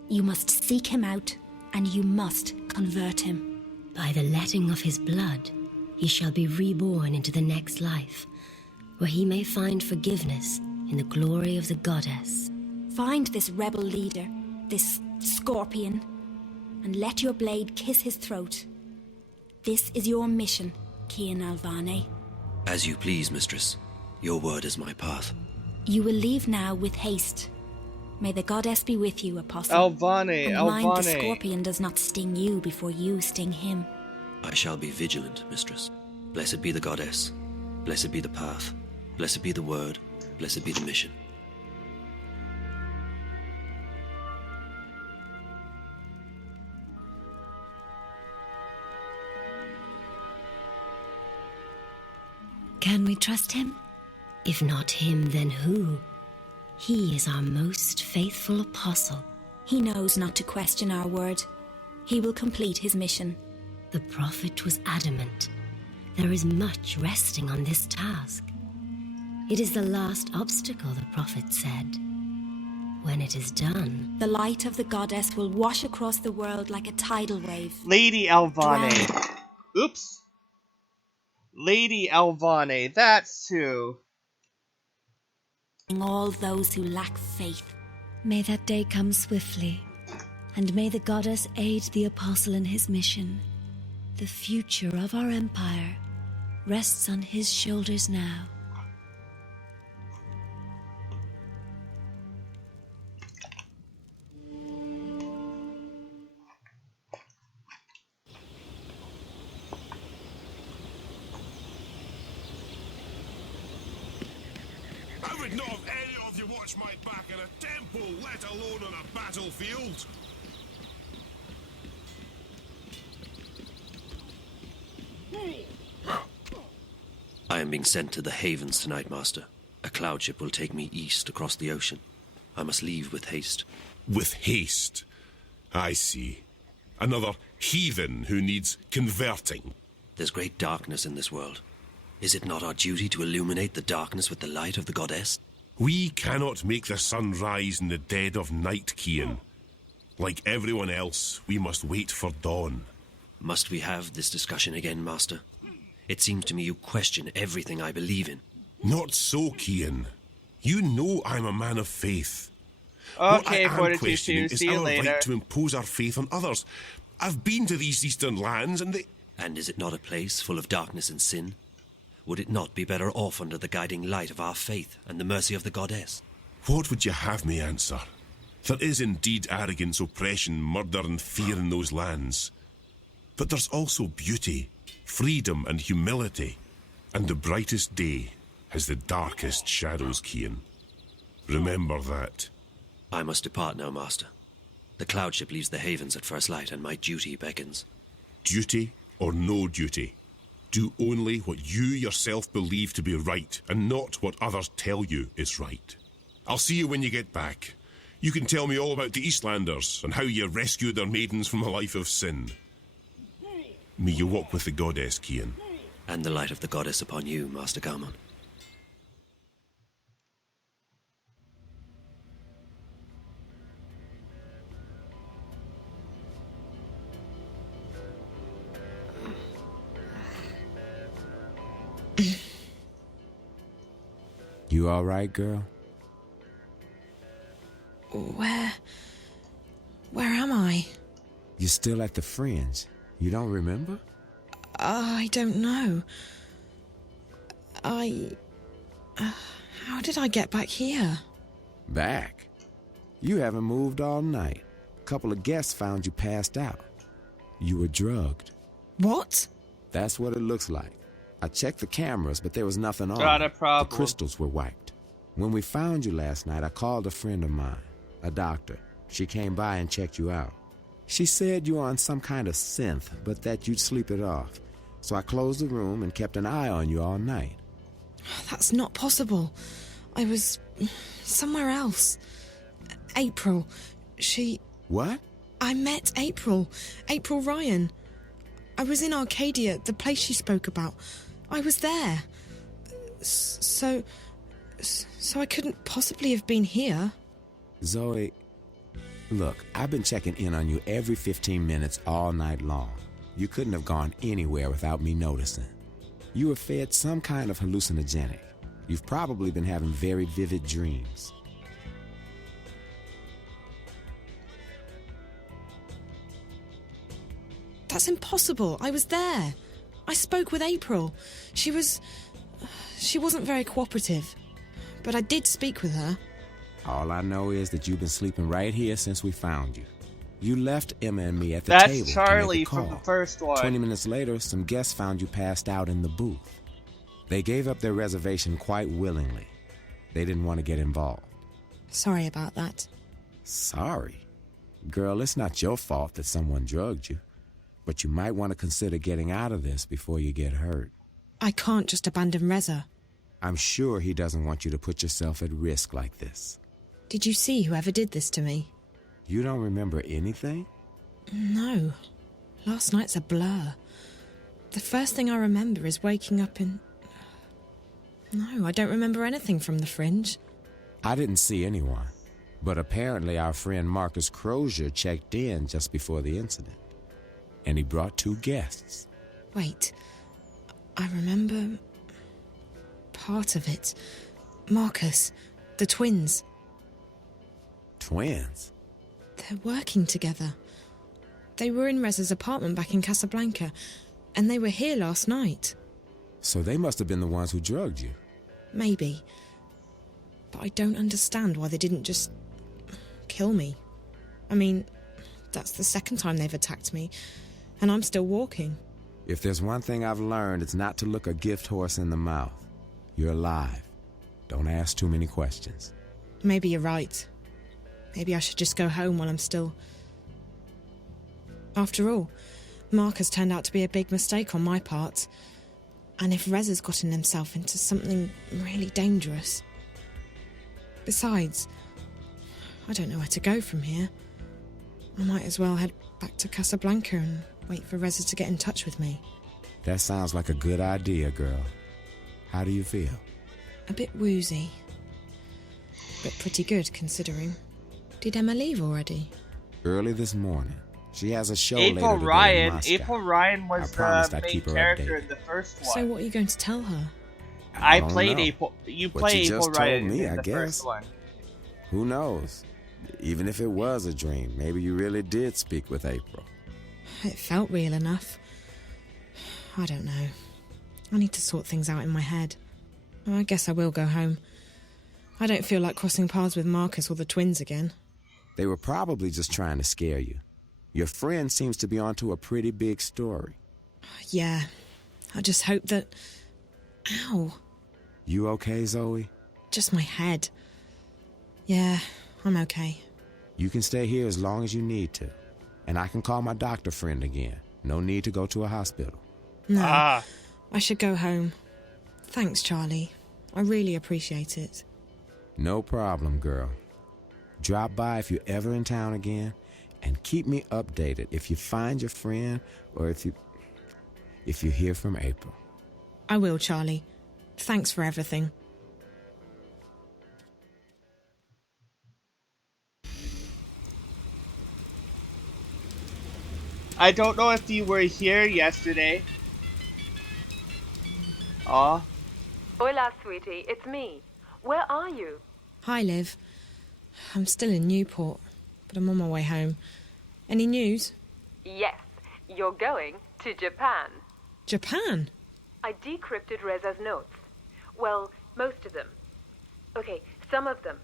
You must seek him out, and you must convert him. By the letting of his blood, he shall be reborn into the next life, where he may find forgiveness in the glory of the goddess. Find this rebel leader, this Scorpion, and let your blade kiss his throat. This is your mission, Cian Alvane. As you please, mistress. Your word is my path. You will leave now with haste. May the goddess be with you, Apostle. Alvane, and mind the Scorpion does not sting you before you sting him. I shall be vigilant, mistress. Blessed be the goddess. Blessed be the path. Blessed be the word. Blessed be the mission. Can we trust him? If not him, then who? He is our most faithful apostle. He knows not to question our word. He will complete his mission. The prophet was adamant. There is much resting on this task. It is the last obstacle, the prophet said. When it is done, the light of the goddess will wash across the world like a tidal wave. Lady Alvane. Oops. Lady Alvane, that's who. All those who lack faith. May that day come swiftly, and may the goddess aid the apostle in his mission. The future of our empire rests on his shoulders now. I would not have any of you watch my back in a temple, let alone on a battlefield. I am being sent to the Havens tonight, Master. A cloud ship will take me east across the ocean. I must leave with haste. With haste? I see. Another heathen who needs converting. There's great darkness in this world. Is it not our duty to illuminate the darkness with the light of the goddess? We cannot make the sun rise in the dead of night, Cian. Like everyone else, we must wait for dawn. Must we have this discussion again, Master? It seems to me you question everything I believe in. Not so, Cian. You know I'm a man of faith. Okay, what I am questioning is see you our later. right to impose our faith on others. I've been to these eastern lands and they... And is it not a place full of darkness and sin? Would it not be better off under the guiding light of our faith and the mercy of the goddess? What would you have me answer? There is indeed arrogance, oppression, murder and fear in those lands. But there's also beauty, freedom and humility. And the brightest day has the darkest shadows, Cian. Remember that. I must depart now, Master. The cloud ship leaves the havens at first light, and my duty beckons. Duty or no duty? Do only what you yourself believe to be right, and not what others tell you is right. I'll see you when you get back. You can tell me all about the Eastlanders, and how you rescued their maidens from a life of sin. May you walk with the goddess, Cian. And the light of the goddess upon you, Master Garmon. You all right, girl? Where am I? You're still at the Fringe. You don't remember? I don't know. How did I get back here? Back? You haven't moved all night. A couple of guests found you passed out. You were drugged. What? That's what it looks like. I checked the cameras, but there was nothing on. Not a problem. The crystals were wiped. When we found you last night, I called a friend of mine, a doctor. She came by and checked you out. She said you were on some kind of synth, but that you'd sleep it off. So I closed the room and kept an eye on you all night. That's not possible. I was somewhere else. April, she... What? I met April. April Ryan. I was in Arcadia, the place she spoke about. I was there. So I couldn't possibly have been here. Zoe, look, I've been checking in on you every 15 minutes all night long. You couldn't have gone anywhere without me noticing. You were fed some kind of hallucinogenic. You've probably been having very vivid dreams. That's impossible. I was there. I spoke with April. She wasn't very cooperative. But I did speak with her. All I know is that you've been sleeping right here since we found you. You left Emma and me at the table. That's Charlie to make a call. from the first one. 20 minutes later, some guests found you passed out in the booth. They gave up their reservation quite willingly. They didn't want to get involved. Sorry about that. Sorry? Girl, it's not your fault that someone drugged you. But you might want to consider getting out of this before you get hurt. I can't just abandon Reza. I'm sure he doesn't want you to put yourself at risk like this. Did you see whoever did this to me? You don't remember anything? No. Last night's a blur. The first thing I remember is waking up in... No, I don't remember anything from the Fringe. I didn't see anyone. But apparently our friend Marcus Crozier checked in just before the incident. And he brought 2 guests. Wait. I remember... part of it. Marcus. The twins. Twins? They're working together. They were in Reza's apartment back in Casablanca, and they were here last night. So they must have been the ones who drugged you. Maybe. But I don't understand why they didn't just... kill me. I mean, that's the second time they've attacked me, and I'm still walking. If there's one thing I've learned, it's not to look a gift horse in the mouth. You're alive. Don't ask too many questions. Maybe you're right. Maybe I should just go home while I'm still... After all, Marcus turned out to be a big mistake on my part. And if Reza's gotten himself into something really dangerous... Besides, I don't know where to go from here. I might as well head back to Casablanca and wait for Reza to get in touch with me. That sounds like a good idea, girl. How do you feel? A bit woozy. But pretty good, considering. Did Emma leave already? Early this morning. She has a show April later today Ryan. in Moscow. April Ryan was the main character in the first one. So what are you going to tell her? I played April. You What play you April just Ryan told me, in I the guess. first one. Who knows? Even if it was a dream, maybe you really did speak with April. It felt real enough. I don't know. I need to sort things out in my head. I guess I will go home. I don't feel like crossing paths with Marcus or the twins again. They were probably just trying to scare you. Your friend seems to be onto a pretty big story. Yeah. I just hope that... Ow. You okay, Zoe? Just my head. Yeah, I'm okay. You can stay here as long as you need to. And I can call my doctor friend again. No need to go to a hospital. No, I should go home. Thanks, Charlie. I really appreciate it. No problem, girl. Drop by if you're ever in town again, and keep me updated if you find your friend or if you hear from April. I will, Charlie. Thanks for everything. I don't know if you were here yesterday. Aw. Hola, sweetie. It's me. Where are you? Hi, Liv. I'm still in Newport, but I'm on my way home. Any news? Yes. You're going to Japan. Japan? I decrypted Reza's notes. Well, most of them. Okay, some of them.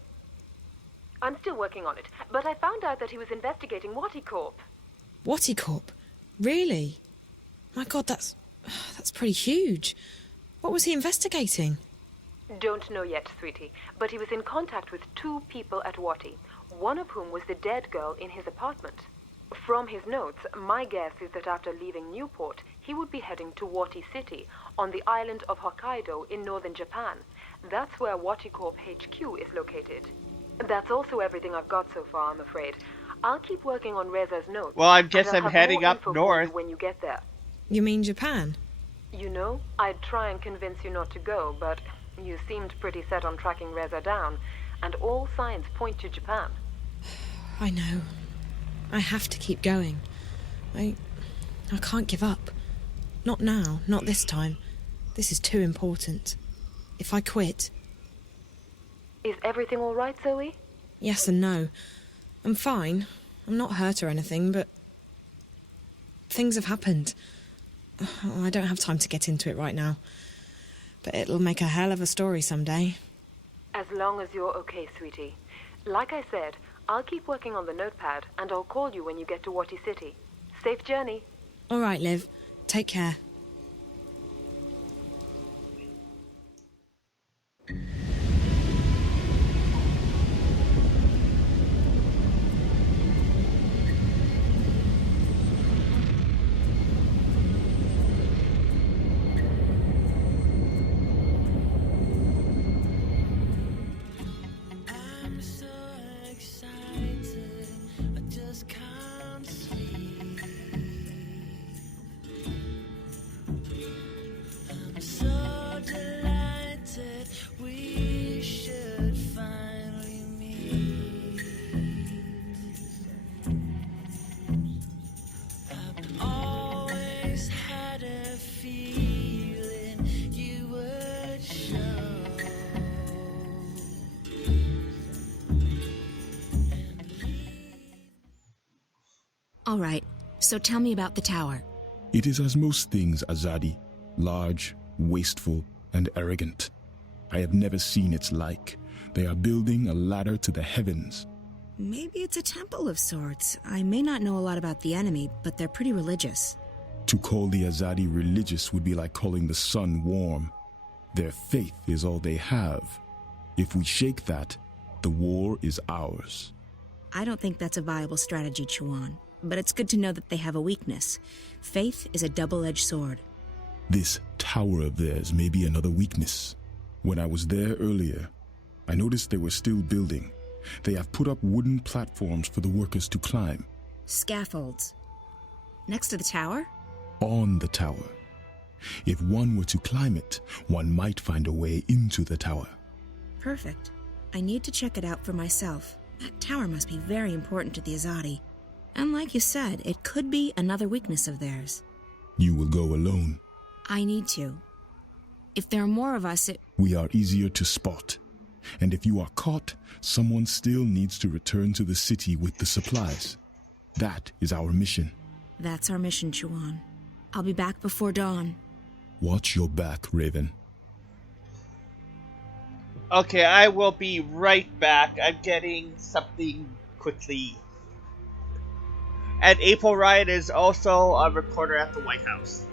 I'm still working on it, but I found out that he was investigating Watticorp. Watticorp? Really? My God, that's pretty huge. What was he investigating? Don't know yet, sweetie, but he was in contact with 2 people at Watti, one of whom was the dead girl in his apartment. From his notes, my guess is that after leaving Newport, he would be heading to Watti City, on the island of Hokkaido in northern Japan. That's where Watticorp HQ is located. That's also everything I've got so far, I'm afraid. I'll keep working on Reza's notes. Well, I guess and I'll I'm have heading more up info for north. you when you get there. You mean Japan? You know, I'd try and convince you not to go, but you seemed pretty set on tracking Reza down, and all signs point to Japan. I know. I have to keep going. I can't give up. Not now, not this time. This is too important. If I quit... Is everything all right, Zoe? Yes and no. I'm fine. I'm not hurt or anything, but... things have happened. I don't have time to get into it right now. But it'll make a hell of a story someday. As long as you're okay, sweetie. Like I said, I'll keep working on the notepad, and I'll call you when you get to Watti City. Safe journey. All right, Liv. Take care. All right, so tell me about the tower. It is as most things, Azadi. Large, wasteful, and arrogant. I have never seen its like. They are building a ladder to the heavens. Maybe it's a temple of sorts. I may not know a lot about the enemy, but they're pretty religious. To call the Azadi religious would be like calling the sun warm. Their faith is all they have. If we shake that, the war is ours. I don't think that's a viable strategy, Chuan. But it's good to know that they have a weakness. Faith is a double-edged sword. This tower of theirs may be another weakness. When I was there earlier, I noticed they were still building. They have put up wooden platforms for the workers to climb. Scaffolds. Next to the tower? On the tower. If one were to climb it, one might find a way into the tower. Perfect. I need to check it out for myself. That tower must be very important to the Azadi. And like you said, it could be another weakness of theirs. You will go alone. I need to. If there are more of us, We are easier to spot. And if you are caught, someone still needs to return to the city with the supplies. That is our mission. That's our mission, Chuan. I'll be back before dawn. Watch your back, Raven. Okay, I will be right back. I'm getting something quickly. And April Ryan is also a reporter at the White House.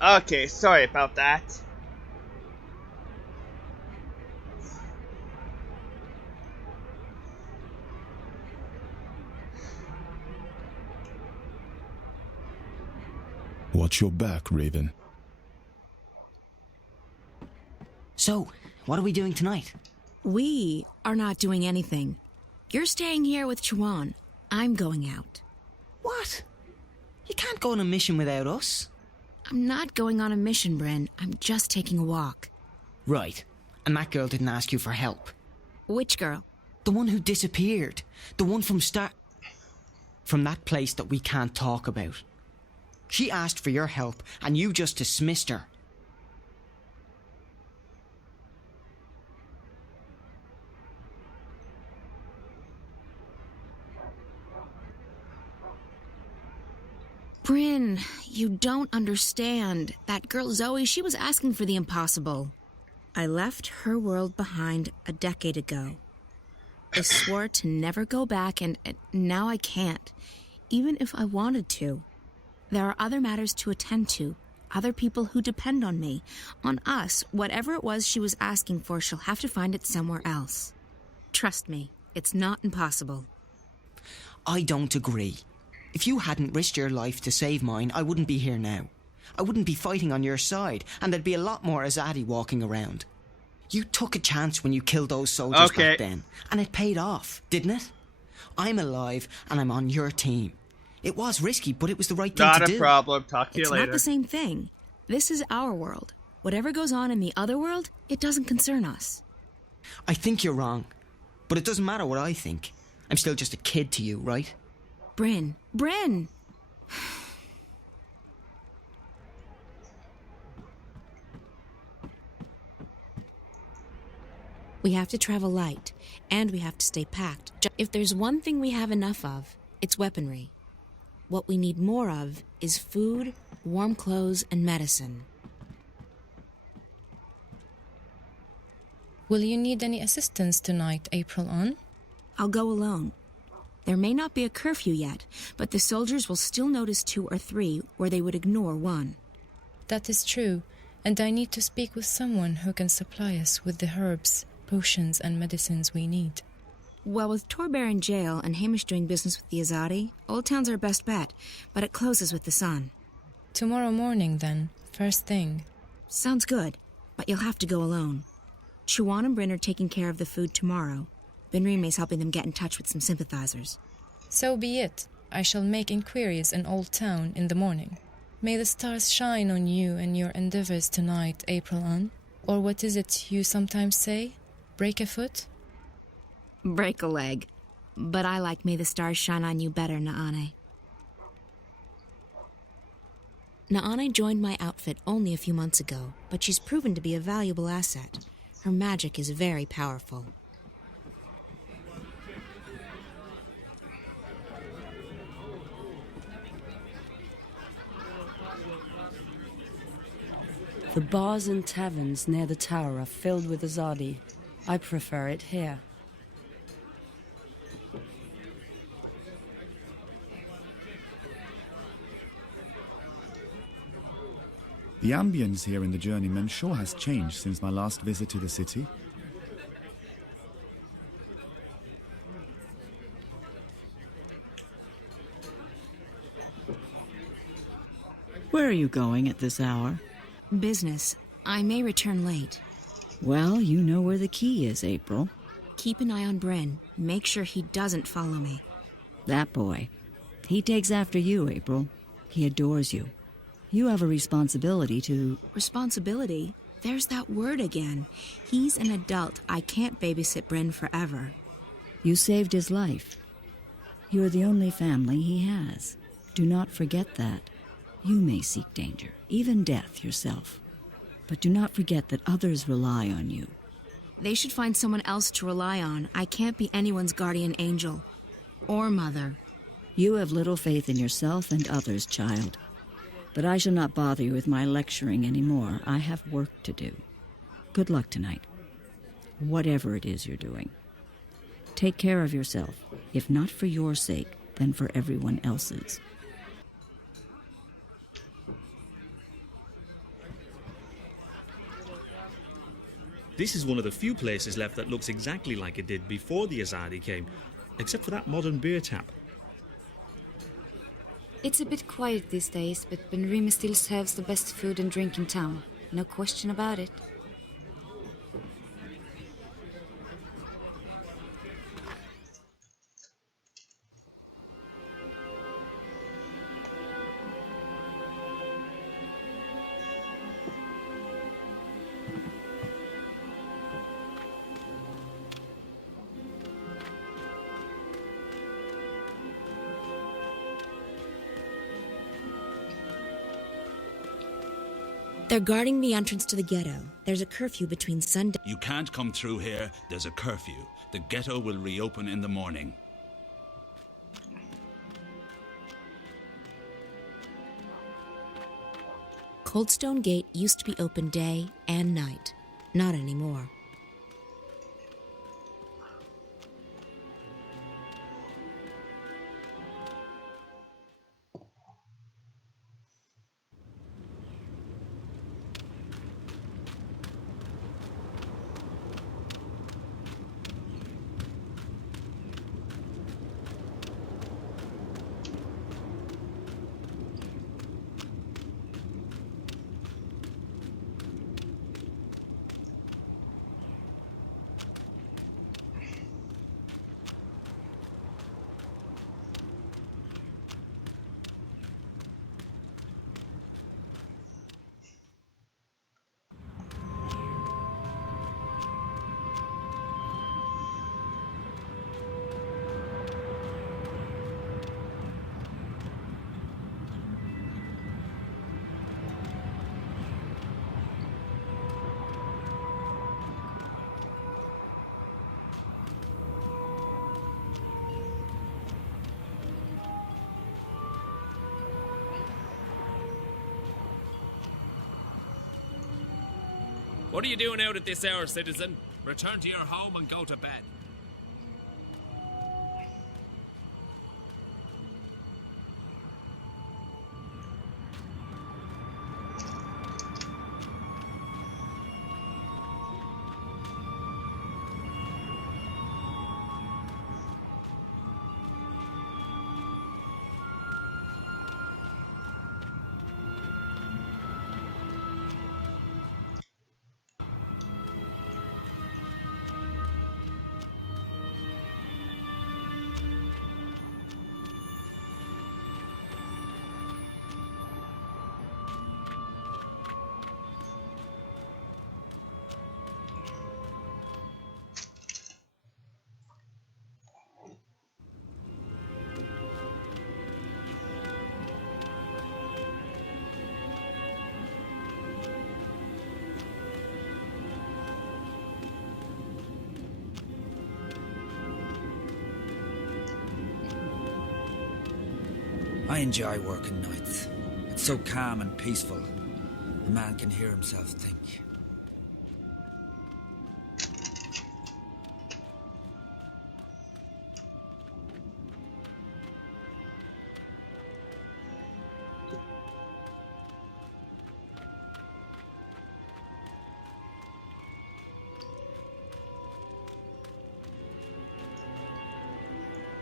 Okay, sorry about that. Watch your back, Raven. So, what are we doing tonight? We are not doing anything. You're staying here with Chuan. I'm going out. What? You can't go on a mission without us. I'm not going on a mission, Bryn. I'm just taking a walk. Right. And that girl didn't ask you for help. Which girl? The one who disappeared. The one from that place that we can't talk about. She asked for your help, and you just dismissed her. Bryn, you don't understand. That girl Zoe, she was asking for the impossible. I left her world behind a decade ago. I swore to never go back, and now I can't, even if I wanted to. There are other matters to attend to, other people who depend on me, on us. Whatever it was she was asking for, she'll have to find it somewhere else. Trust me, it's not impossible. I don't agree. If you hadn't risked your life to save mine, I wouldn't be here now. I wouldn't be fighting on your side, and there'd be a lot more Azadi walking around. You took a chance when you killed those soldiers back then, and it paid off, didn't it? I'm alive, and I'm on your team. It was risky, but it was the right thing to do. Not a problem. Talk to you later. It's not the same thing. This is our world. Whatever goes on in the other world, it doesn't concern us. I think you're wrong, but it doesn't matter what I think. I'm still just a kid to you, right? Bryn! We have to travel light, and we have to stay packed. If there's one thing we have enough of, it's weaponry. What we need more of is food, warm clothes, and medicine. Will you need any assistance tonight, April on? I'll go alone. There may not be a curfew yet, but the soldiers will still notice 2 or 3 where they would ignore 1. That is true, and I need to speak with someone who can supply us with the herbs, potions, and medicines we need. Well, with Torbear in jail and Hamish doing business with the Azadi, Old Town's our best bet, but it closes with the sun. Tomorrow morning, then, first thing. Sounds good, but you'll have to go alone. Chuan and Bryn are taking care of the food tomorrow. Benrime's helping them get in touch with some sympathizers. So be it. I shall make inquiries in Old Town in the morning. May the stars shine on you and your endeavors tonight, April on. Or what is it you sometimes say? Break a foot? Break a leg. But I like may the stars shine on you better, Naane. Naane joined my outfit only a few months ago, but she's proven to be a valuable asset. Her magic is very powerful. The bars and taverns near the tower are filled with Azadi. I prefer it here. The ambience here in the Journeyman sure has changed since my last visit to the city. Where are you going at this hour? Business. I may return late. Well, you know where the key is, April. Keep an eye on Bryn. Make sure he doesn't follow me. That boy. He takes after you, April. He adores you. You have a responsibility to... Responsibility? There's that word again. He's an adult. I can't babysit Bryn forever. You saved his life. You're the only family he has. Do not forget that. You may seek danger, even death yourself. But do not forget that others rely on you. They should find someone else to rely on. I can't be anyone's guardian angel. Or mother. You have little faith in yourself and others, child. But I shall not bother you with my lecturing anymore. I have work to do. Good luck tonight. Whatever it is you're doing. Take care of yourself. If not for your sake, then for everyone else's. This is one of the few places left that looks exactly like it did before the Azadi came, except for that modern beer tap. It's a bit quiet these days, but Benrima still serves the best food and drink in town. No question about it. They're guarding the entrance to the ghetto. There's a curfew between sundown. You can't come through here. There's a curfew. The ghetto will reopen in the morning. Coldstone Gate used to be open day and night. Not anymore. What are you doing out at this hour, citizen? Return to your home and go to bed. I enjoy working nights. It's so calm and peaceful. A man can hear himself think.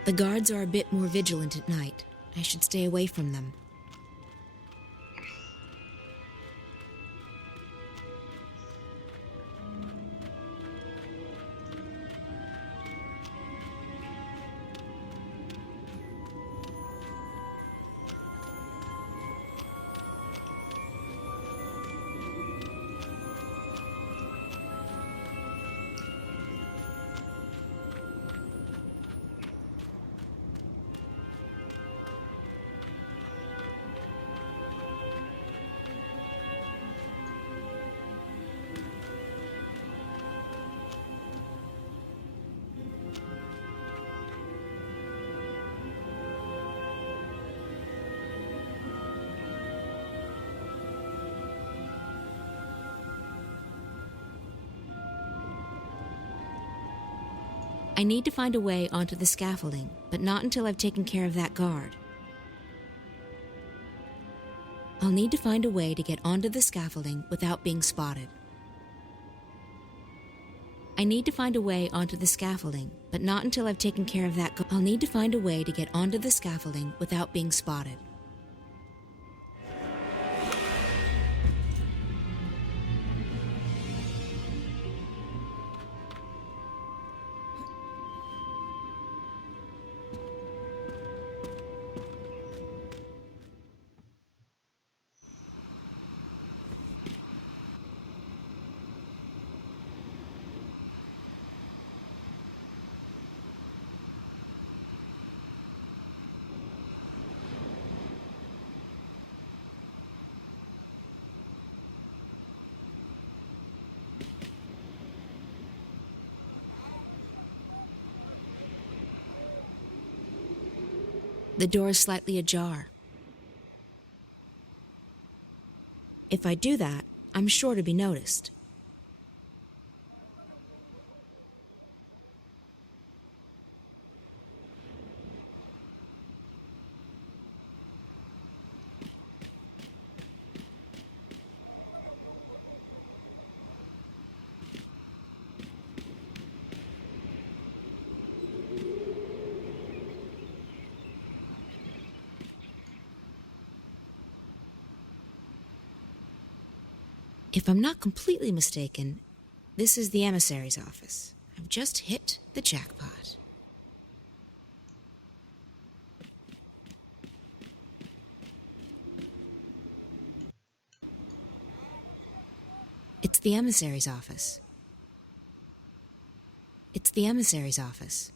The guards are a bit more vigilant at night. I should stay away from them. I need to find a way onto the scaffolding, but not until I've taken care of that guard. I'll need to find a way to get onto the scaffolding without being spotted. I need to find a way onto the scaffolding, but not until I've taken care of that. I'll need to find a way to get onto the scaffolding without being spotted. The door is slightly ajar. If I do that, I'm sure to be noticed. If I'm not completely mistaken, this is the emissary's office. I've just hit the jackpot. It's the emissary's office. It's the emissary's office.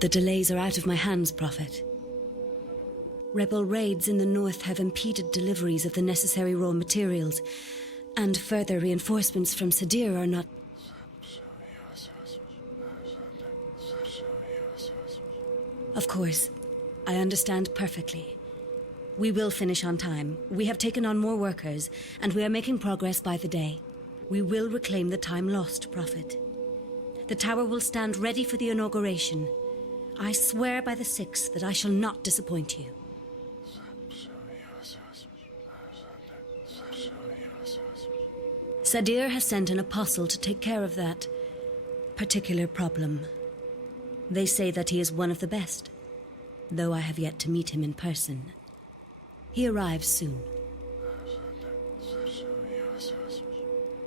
The delays are out of my hands, Prophet. Rebel raids in the north have impeded deliveries of the necessary raw materials, and further reinforcements from Sadir are not... Of course, I understand perfectly. We will finish on time. We have taken on more workers, and we are making progress by the day. We will reclaim the time lost, Prophet. The tower will stand ready for the inauguration. I swear by the Six that I shall not disappoint you. Sadir has sent an apostle to take care of that particular problem. They say that he is one of the best, though I have yet to meet him in person. He arrives soon.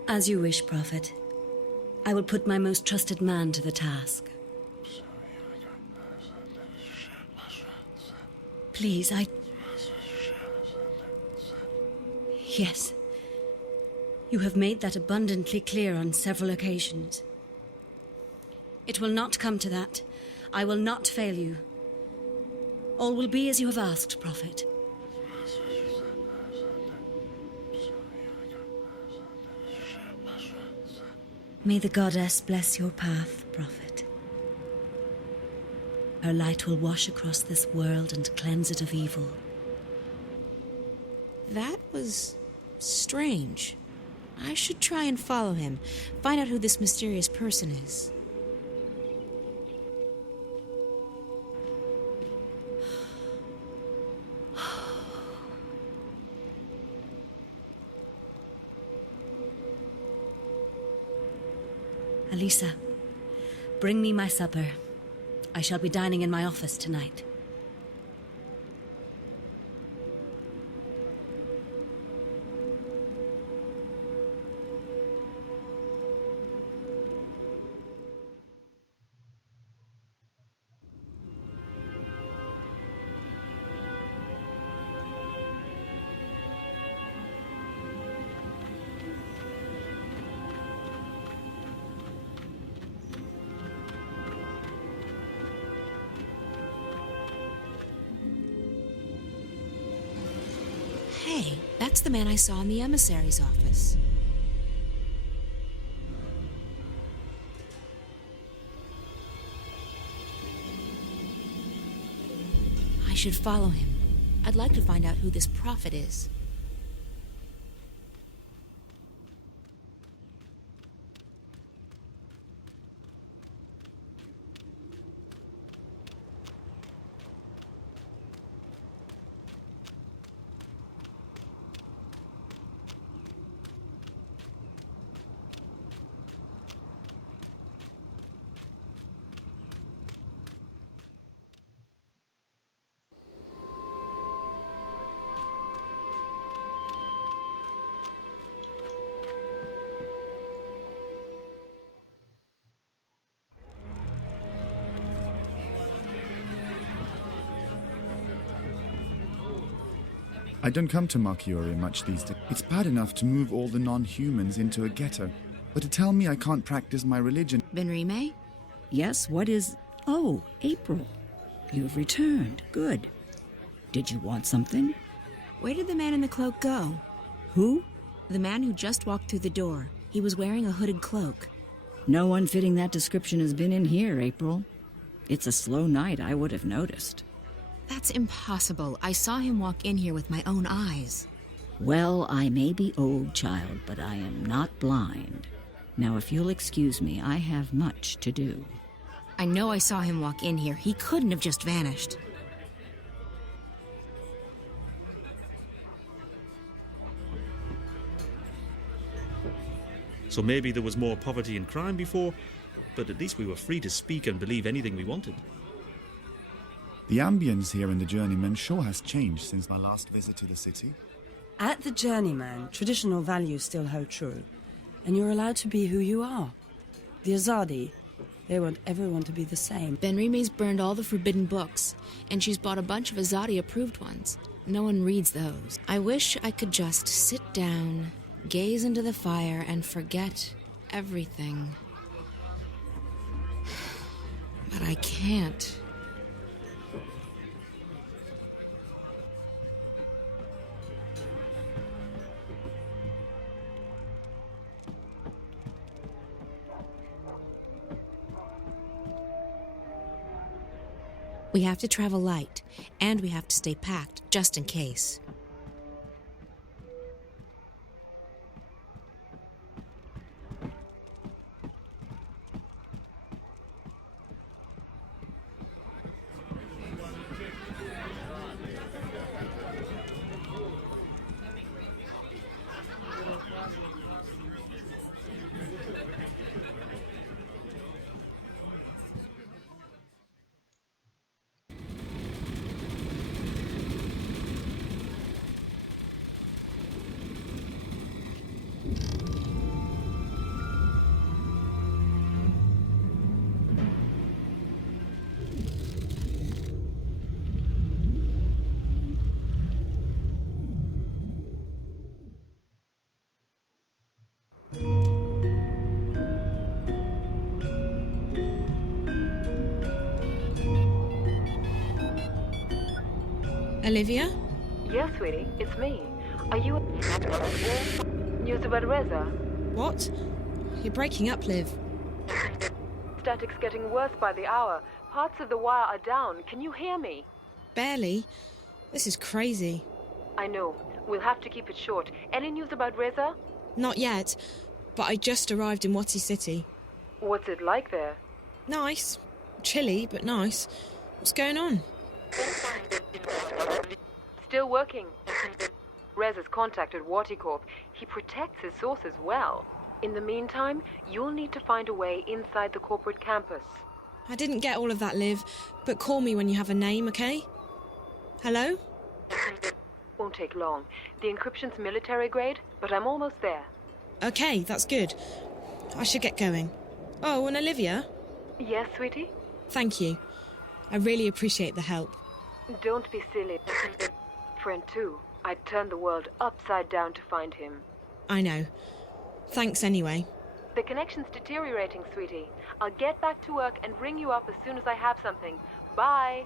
As you wish, Prophet. I will put my most trusted man to the task. Please, Yes. You have made that abundantly clear on several occasions. It will not come to that. I will not fail you. All will be as you have asked, Prophet. May the goddess bless your path, Prophet. Her light will wash across this world and cleanse it of evil. That was strange. I should try and follow him, find out who this mysterious person is. Alisa, bring me my supper. I shall be dining in my office tonight. Hey, that's the man I saw in the emissary's office. I should follow him. I'd like to find out who this prophet is. I don't come to Marchiori much these days. It's bad enough to move all the non-humans into a ghetto, but to tell me I can't practice my religion... Benrime? Yes, what is... Oh, April. You've returned. Good. Did you want something? Where did the man in the cloak go? Who? The man who just walked through the door. He was wearing a hooded cloak. No one fitting that description has been in here, April. It's a slow night, I would have noticed. That's impossible. I saw him walk in here with my own eyes. Well, I may be old, child, but I am not blind. Now, if you'll excuse me, I have much to do. I know I saw him walk in here. He couldn't have just vanished. So maybe there was more poverty and crime before, but at least we were free to speak and believe anything we wanted. The ambience here in the Journeyman sure has changed since my last visit to the city. At the Journeyman, traditional values still hold true, and you're allowed to be who you are. The Azadi, they want everyone to be the same. Benrime's burned all the forbidden books, and she's bought a bunch of Azadi-approved ones. No one reads those. I wish I could just sit down, gaze into the fire, and forget everything. But I can't. We have to travel light, and we have to stay packed, just in case. Olivia? Yes, sweetie, it's me. Are you... News about Reza? What? You're breaking up, Liv. Static's getting worse by the hour. Parts of the wire are down. Can you hear me? Barely. This is crazy. I know. We'll have to keep it short. Any news about Reza? Not yet, but I just arrived in Wati City. What's it like there? Nice. Chilly, but nice. What's going on? Still working. Reza's contacted Waticorp. He protects his sources well. In the meantime, you'll need to find a way inside the corporate campus. I didn't get all of that, Liv, but call me when you have a name, okay? Hello? Won't take long. The encryption's military grade, but I'm almost there. Okay, that's good. I should get going. Oh, and Olivia? Yes, sweetie? Thank you. I really appreciate the help. Don't be silly. Friend too. I'd turn the world upside down to find him. I know. Thanks anyway. The connection's deteriorating, sweetie. I'll get back to work and ring you up as soon as I have something. Bye.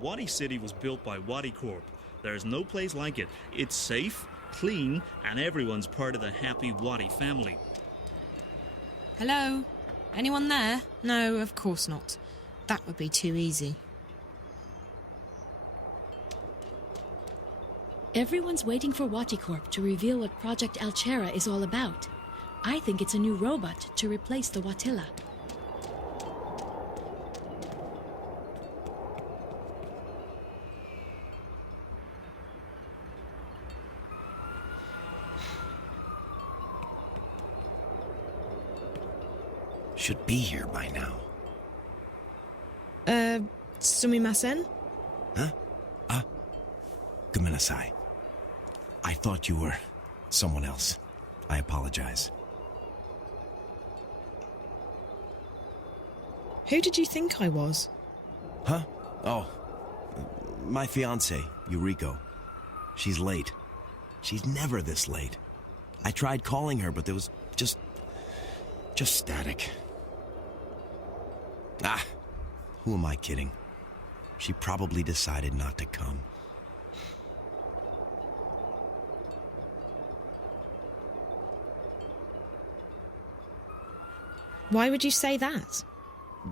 Wadi City was built by Waticorp. There's no place like it. It's safe, clean, and everyone's part of the happy Wadi family. Hello? Anyone there? No, of course not. That would be too easy. Everyone's waiting for Waticorp to reveal what Project Alchera is all about. I think it's a new robot to replace the Watilla. Should be here by now. Sumimasen? Huh? Gomenasai. I thought you were someone else. I apologize. Who did you think I was? Huh? Oh, my fiancée, Yuriko. She's late. She's never this late. I tried calling her, but there was just static. Ah, who am I kidding? She probably decided not to come. Why would you say that?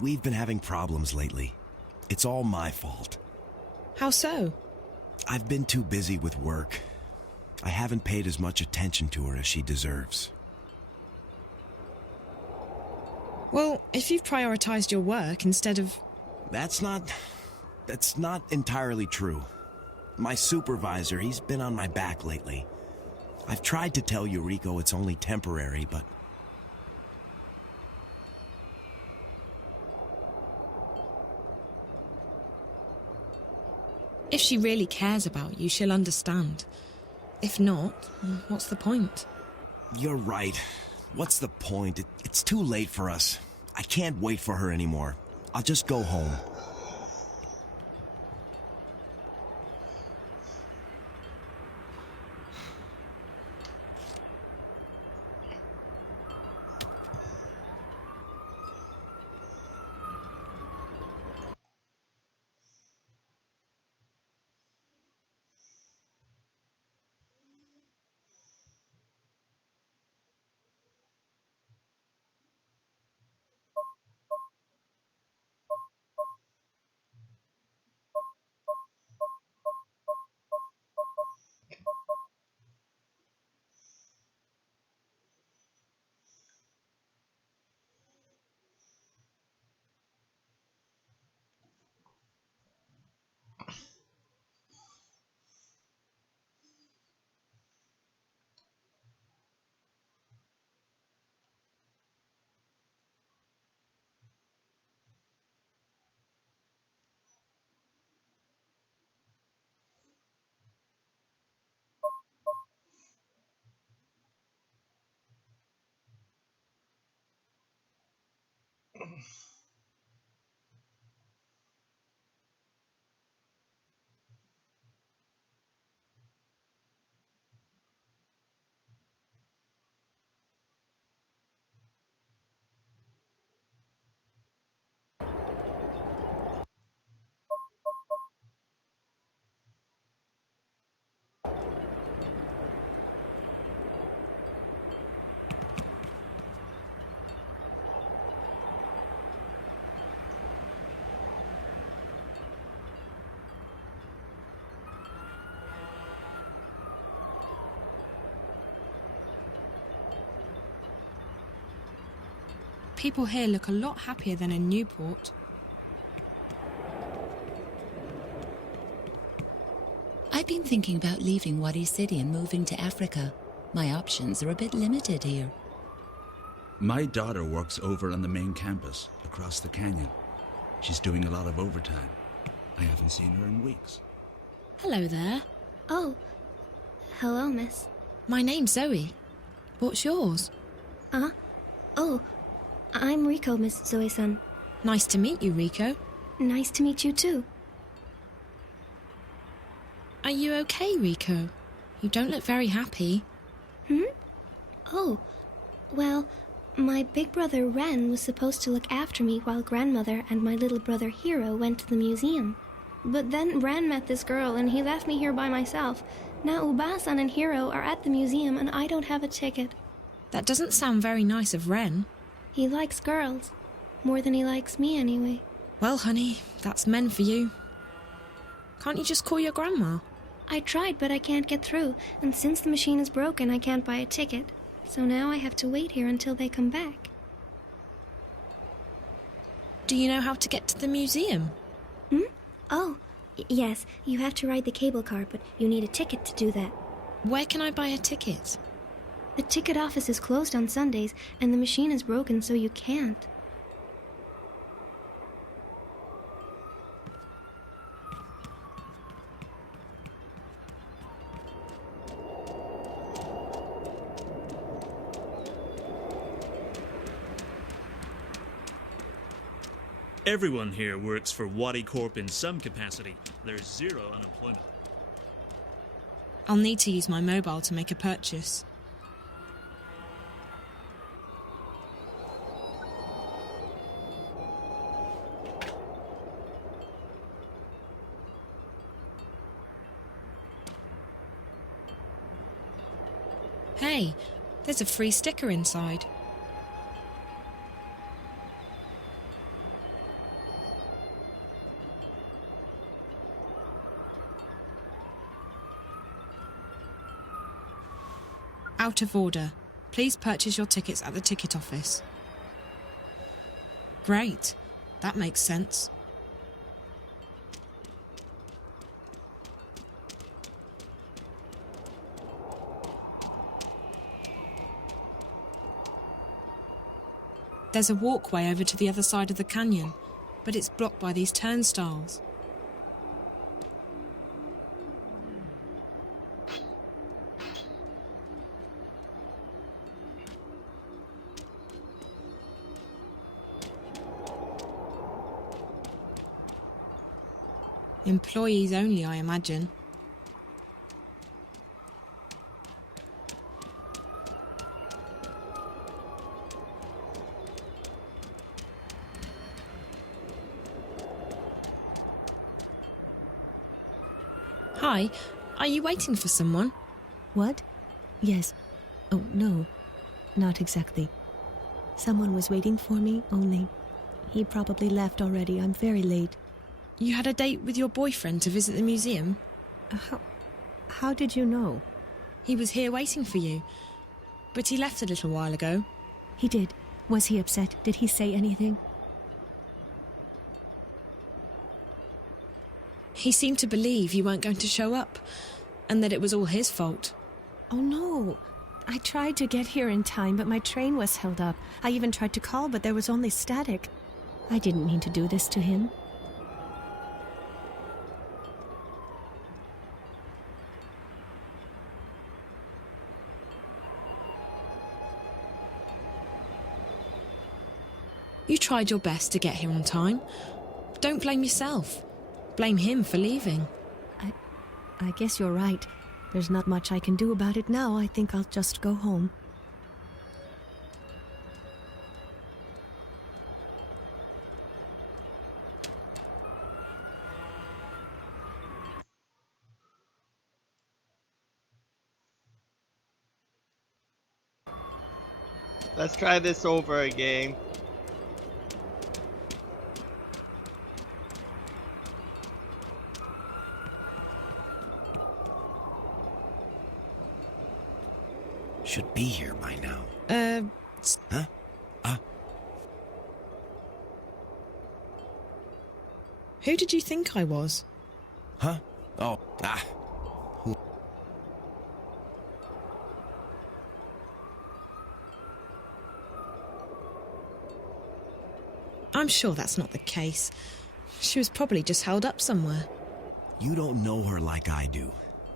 We've been having problems lately. It's all my fault. How so? I've been too busy with work. I haven't paid as much attention to her as she deserves. Well, if you've prioritized your work instead of... That's not entirely true. My supervisor, he's been on my back lately. I've tried to tell Yuriko it's only temporary, but... If she really cares about you, she'll understand. If not, what's the point? You're right. What's the point? It's too late for us. I can't wait for her anymore. I'll just go home. People here look a lot happier than in Newport. I've been thinking about leaving Wadi City and moving to Africa. My options are a bit limited here. My daughter works over on the main campus, across the canyon. She's doing a lot of overtime. I haven't seen her in weeks. Hello there. Oh, hello, miss. My name's Zoe. What's yours? Oh, I'm Rico, Miss Zoe-san. Nice to meet you, Rico. Nice to meet you, too. Are you okay, Rico? You don't look very happy. Oh, well, my big brother Ren was supposed to look after me while grandmother and my little brother Hiro went to the museum. But then Ren met this girl and he left me here by myself. Now Uba-san and Hiro are at the museum and I don't have a ticket. That doesn't sound very nice of Ren. He likes girls. More than he likes me, anyway. Well, honey, that's men for you. Can't you just call your grandma? I tried, but I can't get through. And since the machine is broken, I can't buy a ticket. So now I have to wait here until they come back. Do you know how to get to the museum? Oh, yes. You have to ride the cable car, but you need a ticket to do that. Where can I buy a ticket? The ticket office is closed on Sundays, and the machine is broken, so you can't. Everyone here works for Wadi Corp in some capacity. There's zero unemployment. I'll need to use my mobile to make a purchase. Hey, there's a free sticker inside. Out of order. Please purchase your tickets at the ticket office. Great. That makes sense. There's a walkway over to the other side of the canyon, but it's blocked by these turnstiles. Employees only, I imagine. Hi, are you waiting for someone? What? Yes. Oh, no. Not exactly. Someone was waiting for me, only he probably left already. I'm very late. You had a date with your boyfriend to visit the museum? How did you know? He was here waiting for you, but he left a little while ago. He did. Was he upset? Did he say anything? He seemed to believe you weren't going to show up, and that it was all his fault. Oh, no. I tried to get here in time, but my train was held up. I even tried to call, but there was only static. I didn't mean to do this to him. You tried your best to get here on time. Don't blame yourself. Blame him for leaving. I guess you're right. There's not much I can do about it now. I think I'll just go home. Let's try this over again. Should be here by now. Huh? Who did you think I was? Huh? Oh, Who? I'm sure that's not the case. She was probably just held up somewhere. You don't know her like I do.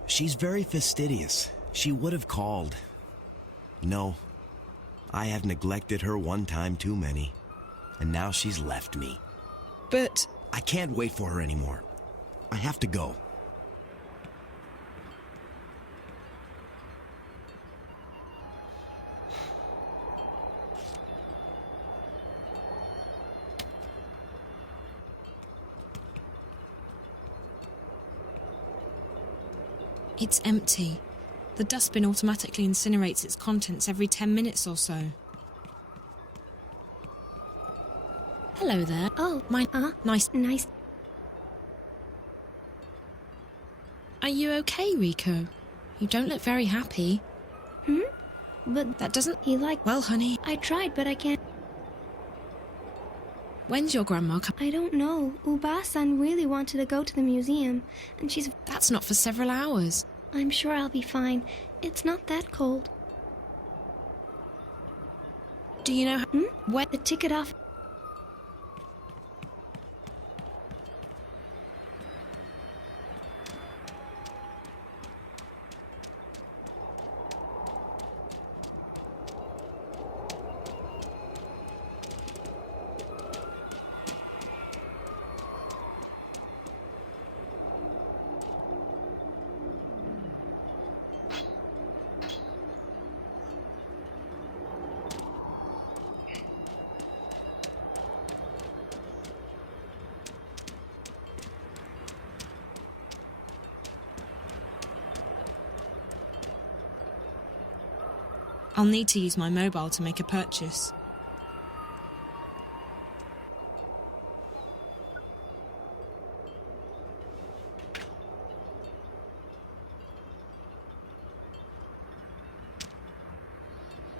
She's very fastidious. She would have called. No, I have neglected her one time too many, and now she's left me. But... I can't wait for her anymore. I have to go. It's empty. The dustbin automatically incinerates its contents every 10 minutes or so. Hello there. Oh, Nice. Nice. Are you okay, Rico? You don't look very happy. But that doesn't... Well, honey... I tried, but I can't... When's your grandma I don't know. Uba-san really wanted to go to the museum, and she's... That's not for several hours. I'm sure I'll be fine. It's not that cold. Do you know how... When the ticket off... I'll need to use my mobile to make a purchase.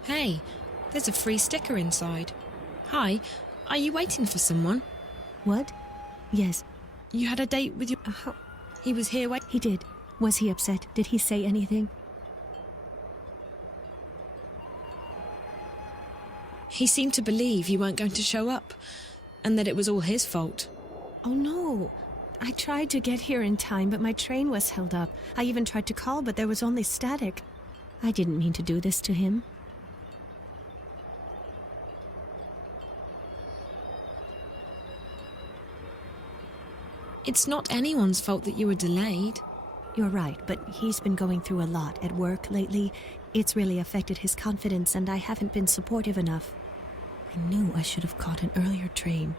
Hey, there's a free sticker inside. Hi, are you waiting for someone? What? Yes. You had a date with your... He was here He did. Was he upset? Did he say anything? He seemed to believe you weren't going to show up, and that it was all his fault. Oh no. I tried to get here in time, but my train was held up. I even tried to call, but there was only static. I didn't mean to do this to him. It's not anyone's fault that you were delayed. You're right, but he's been going through a lot at work lately. It's really affected his confidence, and I haven't been supportive enough. I knew I should have caught an earlier train.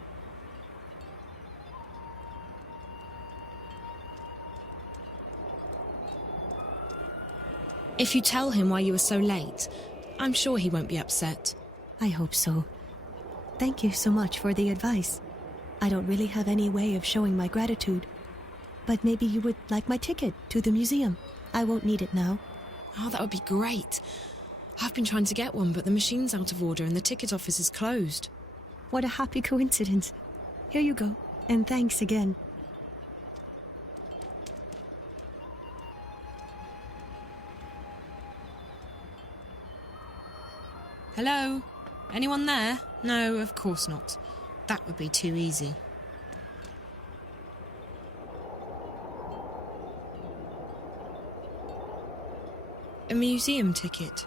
If you tell him why you were so late, I'm sure he won't be upset. I hope so. Thank you so much for the advice. I don't really have any way of showing my gratitude. But maybe you would like my ticket to the museum. I won't need it now. Oh, that would be great. I've been trying to get one, but the machine's out of order and the ticket office is closed. What a happy coincidence. Here you go, and thanks again. Hello? Anyone there? No, of course not. That would be too easy. A museum ticket.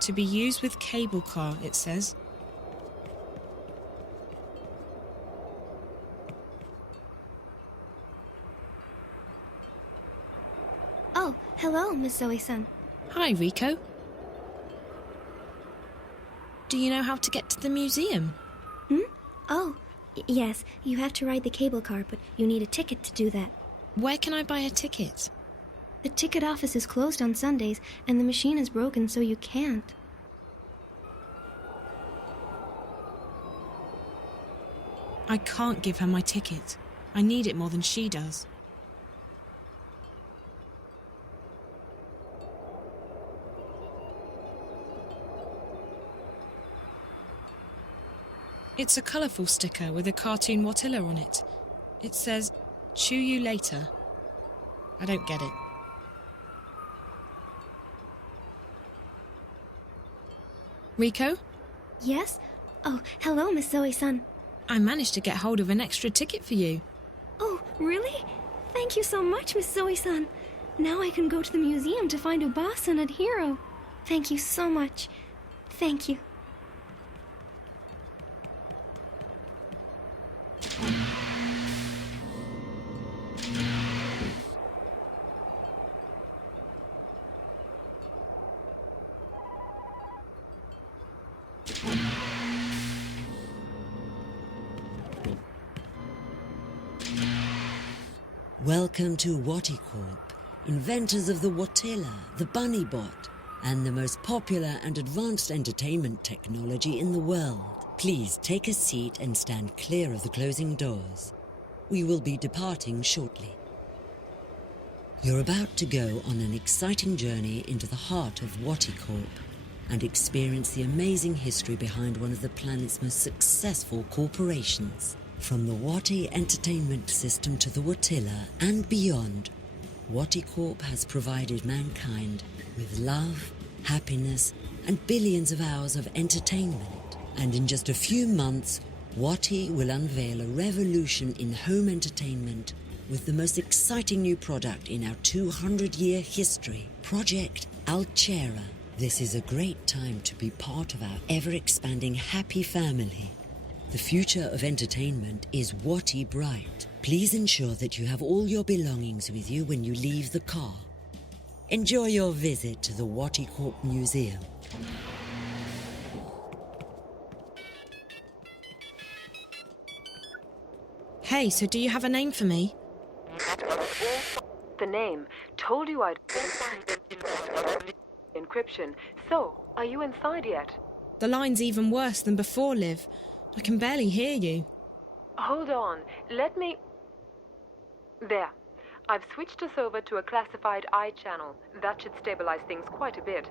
To be used with cable car, it says. Oh, hello, Miss Zoe-san. Hi, Rico. Do you know how to get to the museum? Oh, yes, you have to ride the cable car, but you need a ticket to do that. Where can I buy a ticket? The ticket office is closed on Sundays, and the machine is broken, so you can't. I can't give her my ticket. I need it more than she does. It's a colourful sticker with a cartoon Watilla on it. It says, "Chew you later." I don't get it. Rico? Yes? Oh, hello, Miss Zoe-san. I managed to get hold of an extra ticket for you. Oh, really? Thank you so much, Miss Zoe-san. Now I can go to the museum to find Uba-san and Hiro. Thank you so much. Thank you. Welcome to Wati Corp, inventors of the Watilla, the Bunny Bot, and the most popular and advanced entertainment technology in the world. Please take a seat and stand clear of the closing doors. We will be departing shortly. You're about to go on an exciting journey into the heart of Wati Corp and experience the amazing history behind one of the planet's most successful corporations. From the Wati entertainment system to the Watilla and beyond, Wati Corp has provided mankind with love, happiness, and billions of hours of entertainment. And in just a few months, Wati will unveil a revolution in home entertainment with the most exciting new product in our 200-year history, Project Altera. This is a great time to be part of our ever-expanding happy family. The future of entertainment is Wati bright. Please ensure that you have all your belongings with you when you leave the car. Enjoy your visit to the Wati Corp Museum. Hey, so do you have a name for me? The name. Told you I'd... Encryption. So, Are you inside yet? The line's even worse than before, Liv. I can barely hear you. Hold on. Let me... There. I've switched us over to a classified eye channel. That should stabilize things quite a bit.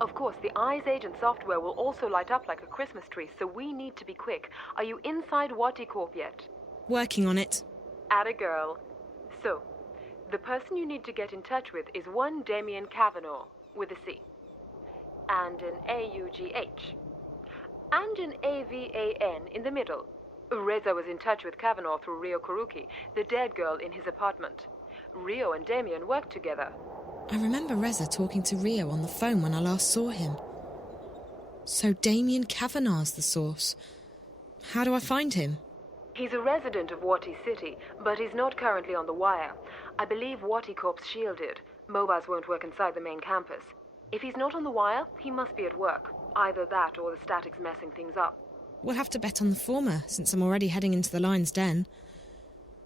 Of course, the Eyes Agent software will also light up like a Christmas tree, so we need to be quick. Are you inside Wati Corp yet? Working on it. Atta girl. So, the person you need to get in touch with is one Damien Kavanaugh, with a C. And an A-U-G-H. And an A-V-A-N in the middle. Reza was in touch with Kavanaugh through Rio Kuruki, the dead girl in his apartment. Rio and Damien worked together. I remember Reza talking to Rio on the phone when I last saw him. So Damien Kavanaugh's the source. How do I find him? He's a resident of Wati City, but he's not currently on the wire. I believe Wati Corp's shielded. Mobiles won't work inside the main campus. If he's not on the wire, he must be at work. Either that or the static's messing things up. We'll have to bet on the former, since I'm already heading into the lion's den.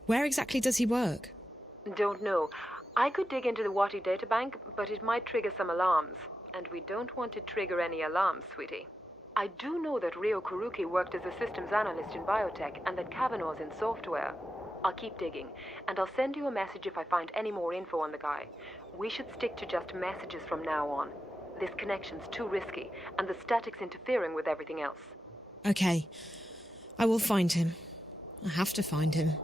Where exactly does he work? Don't know. I could dig into the Wati databank, but it might trigger some alarms. And we don't want to trigger any alarms, sweetie. I do know that Rio Kuruki worked as a systems analyst in biotech and that Kavanaugh's in software. I'll keep digging, and I'll send you a message if I find any more info on the guy. We should stick to just messages from now on. This connection's too risky, and the static's interfering with everything else. Okay. I will find him. I have to find him.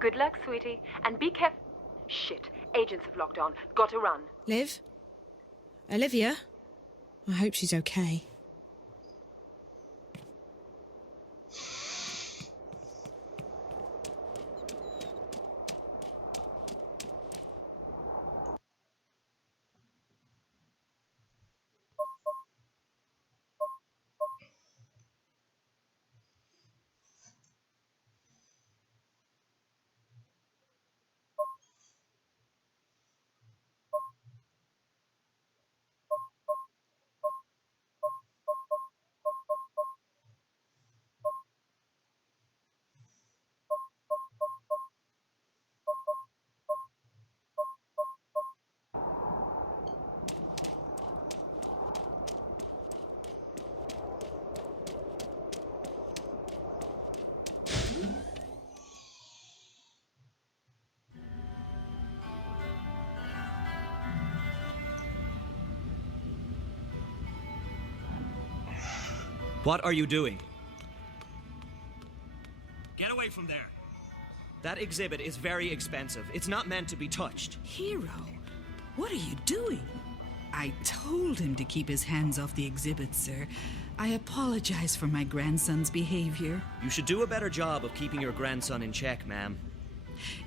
Good luck, sweetie, and be careful. Shit, agents have locked on. Gotta run. Liv? Olivia? I hope she's okay. What are you doing? Get away from there. That exhibit is very expensive. It's not meant to be touched. Hero, what are you doing? I told him to keep his hands off the exhibit, sir. I apologize for my grandson's behavior. You should do a better job of keeping your grandson in check, ma'am.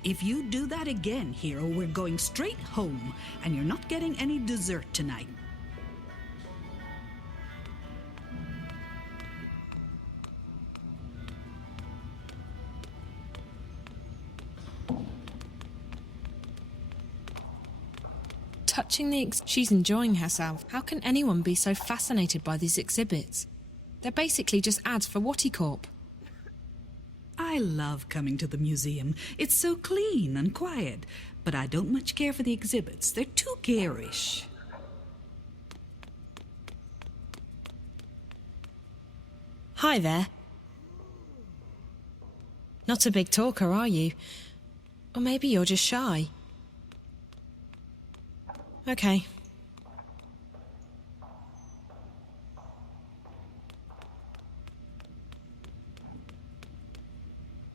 If you do that again, Hero, we're going straight home, and you're not getting any dessert tonight. Touching the she's enjoying herself. How can anyone be so fascinated by these exhibits? They're basically just ads for Wati Corp. I love coming to the museum. It's so clean and quiet. But I don't much care for the exhibits. They're too garish. Hi there. Not a big talker, are you? Or maybe you're just shy. Okay.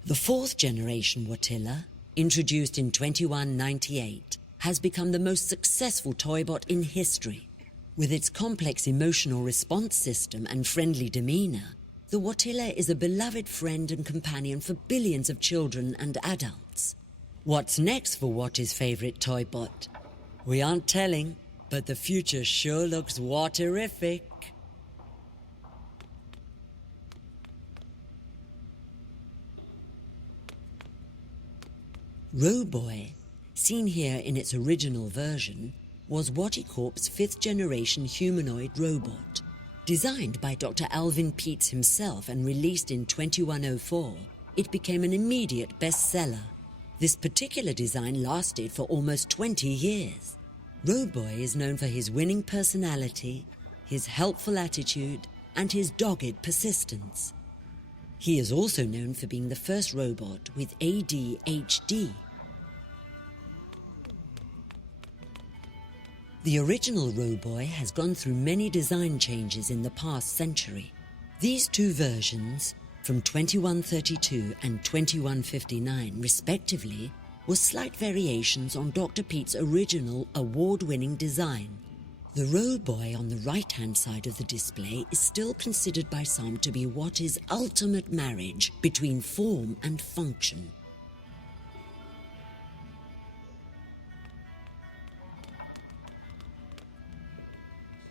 The fourth generation Watilla, introduced in 2198, has become the most successful toybot in history. With its complex emotional response system and friendly demeanor, the Watilla is a beloved friend and companion for billions of children and adults. What's next for Watti's favorite toybot? We aren't telling, but the future sure looks Watterific. Roboy, seen here in its original version, was Wati Corp's fifth-generation humanoid robot. Designed by Dr. Alvin Peets himself and released in 2104, it became an immediate bestseller. This particular design lasted for almost 20 years. Roboy is known for his winning personality, his helpful attitude, and his dogged persistence. He is also known for being the first robot with ADHD. The original Roboy has gone through many design changes in the past century. These two versions, from 2132 and 2159 respectively, were slight variations on Dr. Pete's original award-winning design. The Roboy on the right-hand side of the display is still considered by some to be what is ultimate marriage between form and function.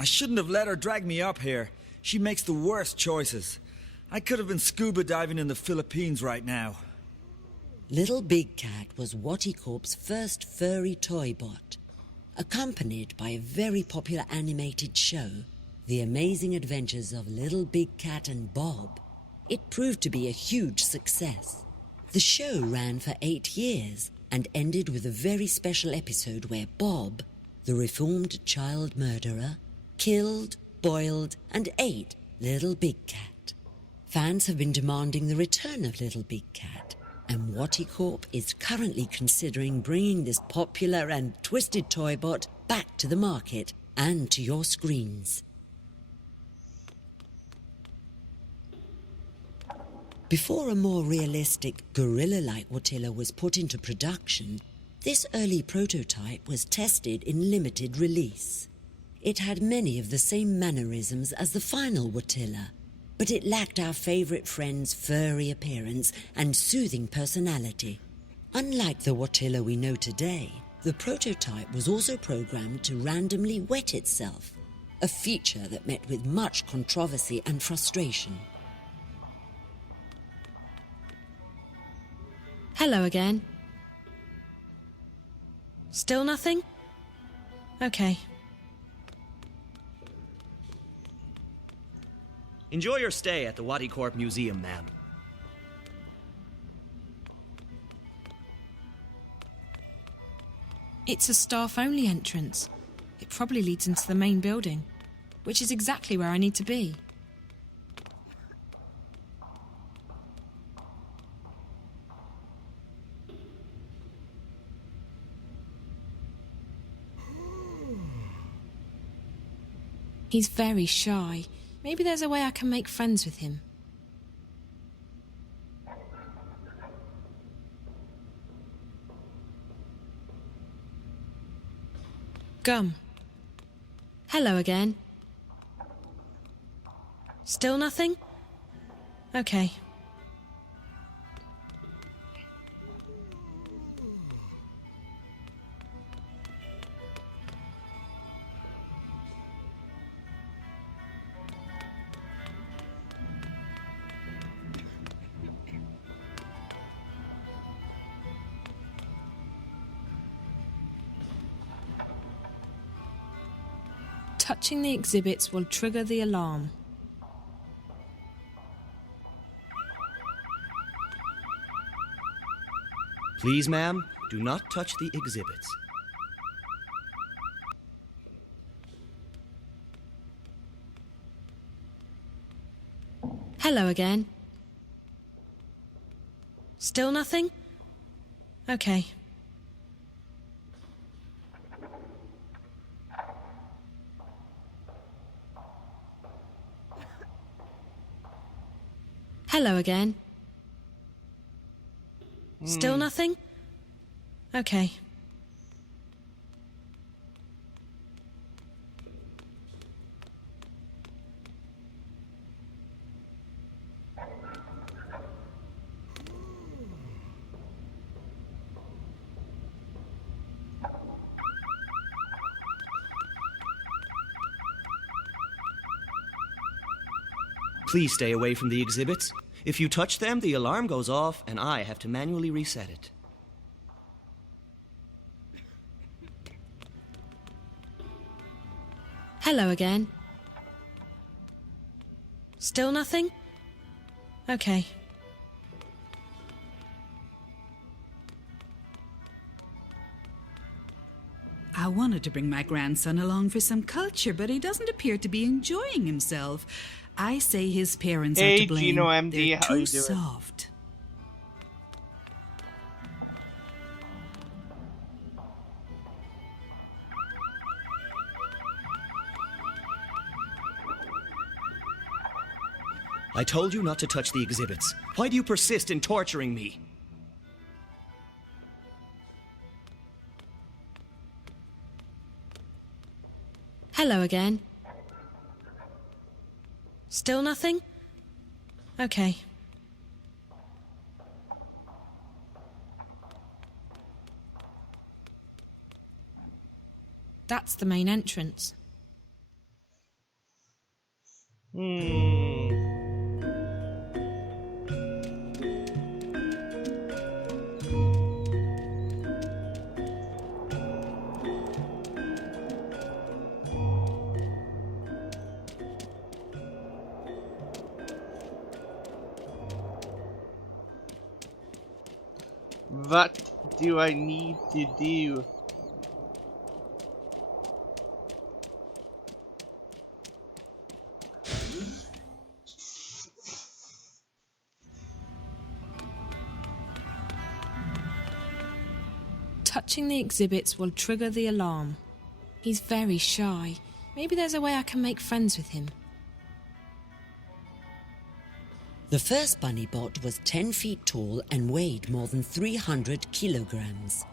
I shouldn't have let her drag me up here. She makes the worst choices. I could have been scuba diving in the Philippines right now. Little Big Cat was Wattie Corp's first furry toy bot. Accompanied by a very popular animated show, The Amazing Adventures of Little Big Cat and Bob, it proved to be a huge success. The show ran for 8 years and ended with a very special episode where Bob, the reformed child murderer, killed, boiled, and ate Little Big Cat. Fans have been demanding the return of Little Big Cat, and Wattie Corp is currently considering bringing this popular and twisted toy bot back to the market and to your screens. Before a more realistic, gorilla-like Watilla was put into production, this early prototype was tested in limited release. It had many of the same mannerisms as the final Watilla, but it lacked our favourite friend's furry appearance and soothing personality. Unlike the Watilla we know today, the prototype was also programmed to randomly wet itself, a feature that met with much controversy and frustration. Hello again. Still nothing? Okay. Enjoy your stay at the Wattie Corp Museum, ma'am. It's a staff-only entrance. It probably leads into the main building, which is exactly where I need to be. He's very shy. Maybe there's a way I can make friends with him. Gum. Hello again. Still nothing? Okay. Touching the exhibits will trigger the alarm. Please, ma'am, do not touch the exhibits. Hello again. Still nothing? Okay. Hello again. Still nothing? Okay. Please stay away from the exhibits. If you touch them, the alarm goes off, and I have to manually reset it. Hello again. Still nothing? Okay. I wanted to bring my grandson along for some culture, but he doesn't appear to be enjoying himself. I say his parents are to blame. Gino MD, They're how too you doing? soft. I told you not to touch the exhibits. Why do you persist in torturing me? Hello again. Still nothing? Okay. That's the main entrance. What do I need to do? Touching the exhibits will trigger the alarm. He's very shy. Maybe there's a way I can make friends with him. The first bunny bot was 10 feet tall and weighed more than 300 kilograms.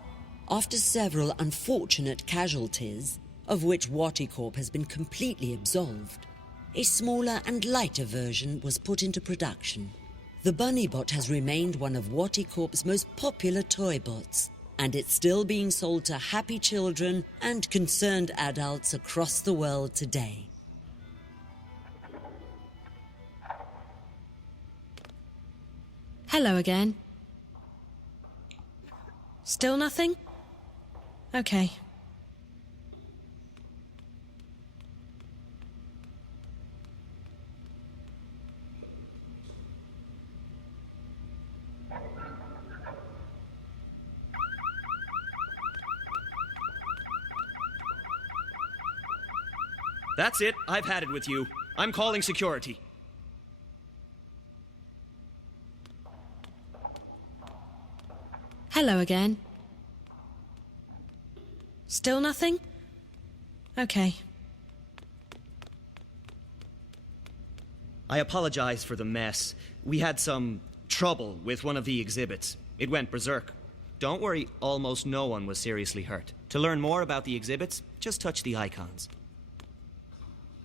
After several unfortunate casualties, of which Waticorp has been completely absolved, a smaller and lighter version was put into production. The bunny bot has remained one of Waticorp's most popular toy bots, and it's still being sold to happy children and concerned adults across the world today. Hello again. Still nothing? Okay. That's it. I've had it with you. I'm calling security. Hello again. Still nothing? Okay. I apologize for the mess. We had some trouble with one of the exhibits. It went berserk. Don't worry, almost no one was seriously hurt. To learn more about the exhibits, just touch the icons.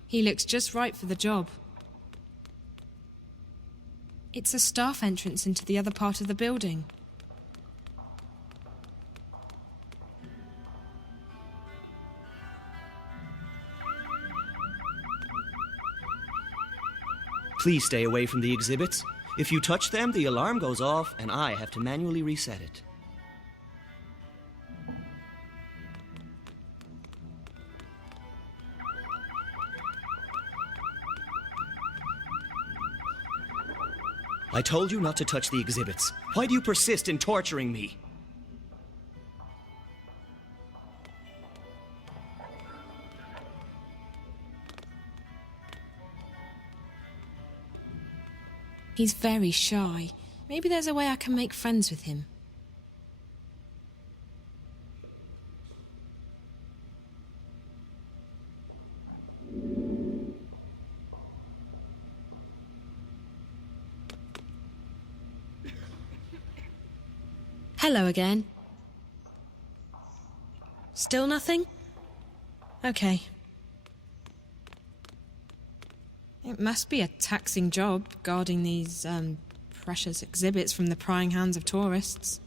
He looks just right for the job. It's a staff entrance into the other part of the building. Please stay away from the exhibits. If you touch them, the alarm goes off and I have to manually reset it. I told you not to touch the exhibits. Why do you persist in torturing me? He's very shy. Maybe there's a way I can make friends with him. Hello again. Still nothing? Okay. It must be a taxing job, guarding these, precious exhibits from the prying hands of tourists.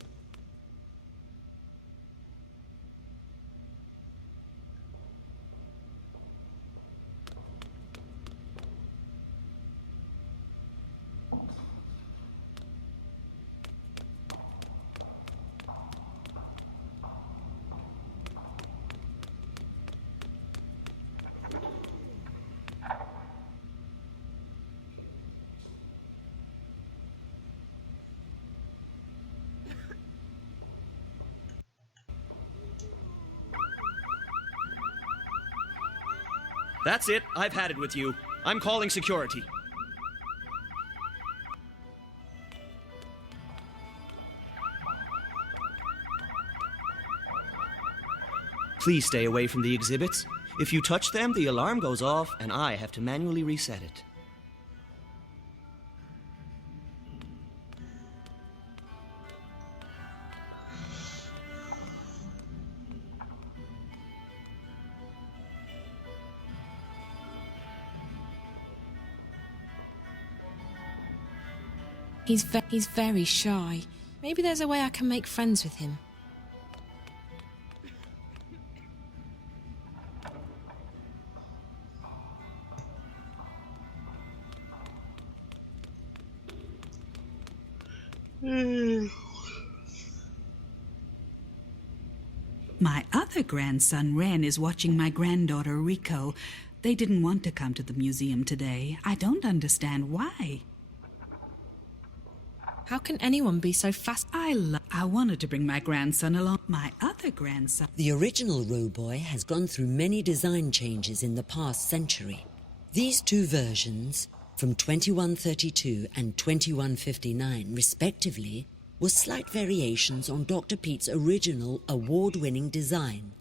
That's it. I've had it with you. I'm calling security. Please stay away from the exhibits. If you touch them, the alarm goes off, and I have to manually reset it. He's very shy. Maybe there's a way I can make friends with him. My other grandson, Ren, is watching my granddaughter, Rico. They didn't want to come to the museum today. I don't understand why. How can anyone be so fast? I wanted to bring my grandson along. My other grandson. The original Roboy has gone through many design changes in the past century. These two versions, from 2132 and 2159 respectively, were slight variations on Dr. Pete's original award-winning design.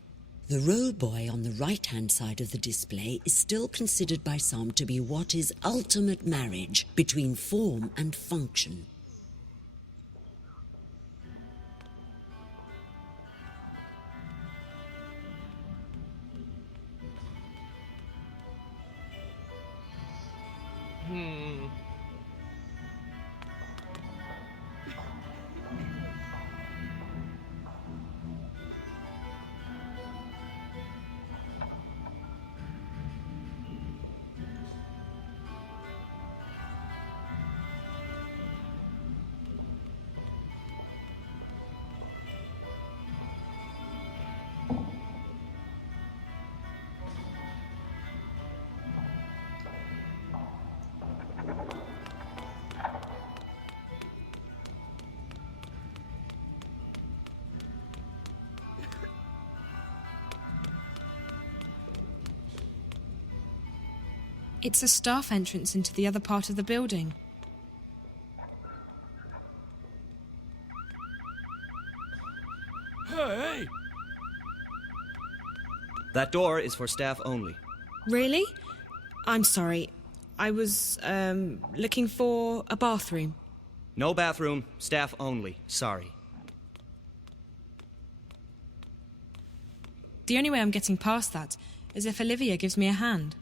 The Roboy on the right-hand side of the display is still considered by some to be what is ultimate marriage between form and function. It's a staff entrance into the other part of the building. Hey! That door is for staff only. Really? I'm sorry. I was, looking for a bathroom. No bathroom, staff only. Sorry. The only way I'm getting past that is if Olivia gives me a hand.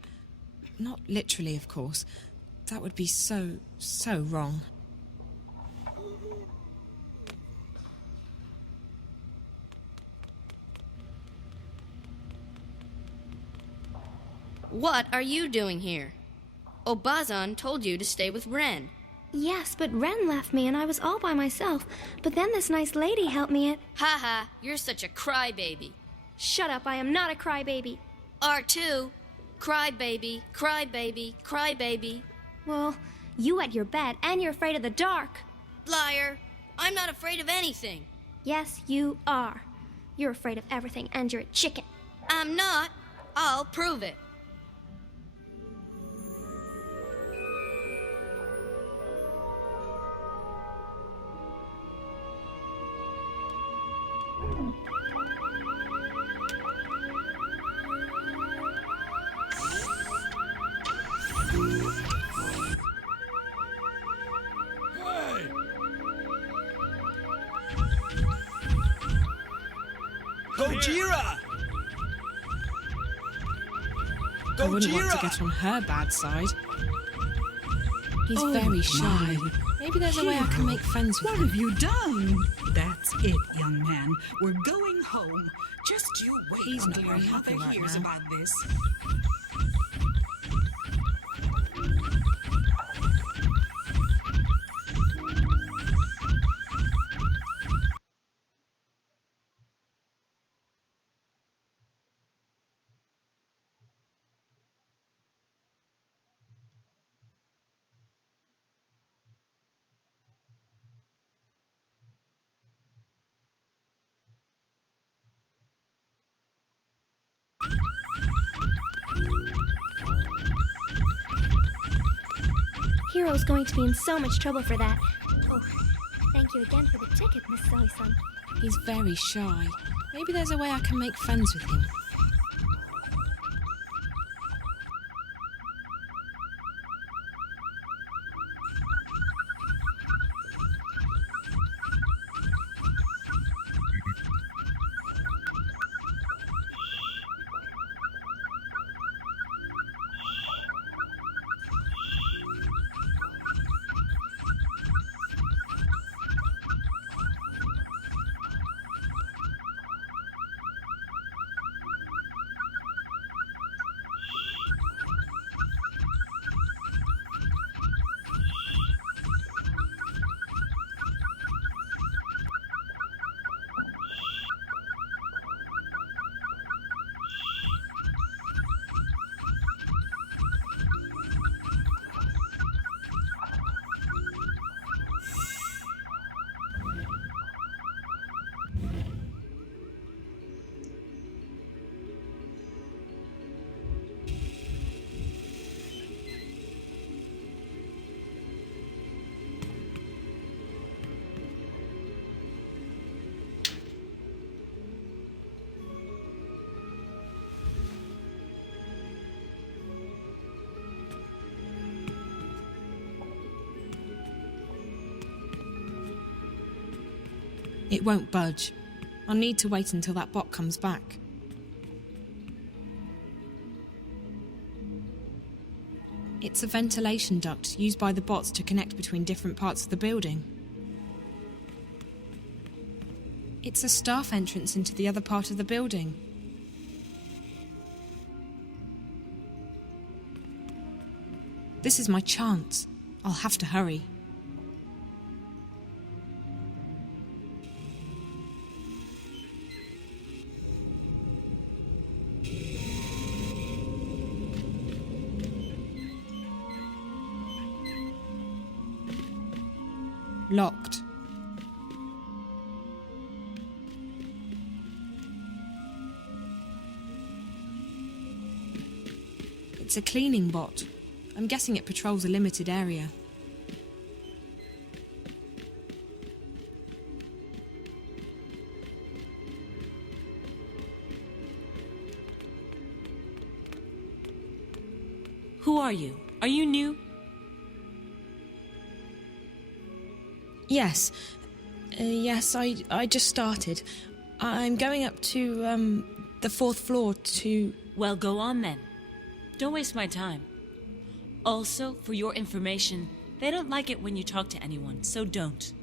Not literally, of course. That would be so wrong. What are you doing here? Obazan told you to stay with Ren. Yes, but Ren left me and I was all by myself. But then this nice lady helped me at... Haha, you're such a crybaby. Shut up, I am not a crybaby. R2, crybaby, crybaby, crybaby. Well, you wet your bed and you're afraid of the dark. Liar, I'm not afraid of anything. Yes, you are. You're afraid of everything and you're a chicken. I'm not. I'll prove it. Gojira! I wouldn't want to get on her bad side. He's very shy. Maybe there's a way I can make friends with him. What have you done? That's it, young man. We're going home. Just you wait He's not until very your happy mother right hears now. about this. Hero's going to be in so much trouble for that. Oh, thank you again for the ticket, Miss Silly-san. He's very shy. Maybe there's a way I can make friends with him. It won't budge. I'll need to wait until that bot comes back. It's a ventilation duct used by the bots to connect between different parts of the building. It's a staff entrance into the other part of the building. This is my chance. I'll have to hurry. Locked. It's a cleaning bot. I'm guessing it patrols a limited area. Who are you? Are you new? Yes. Yes, I just started. I'm going up to, the 4th floor to... Well, go on then. Don't waste my time. Also, for your information, they don't like it when you talk to anyone, so don't.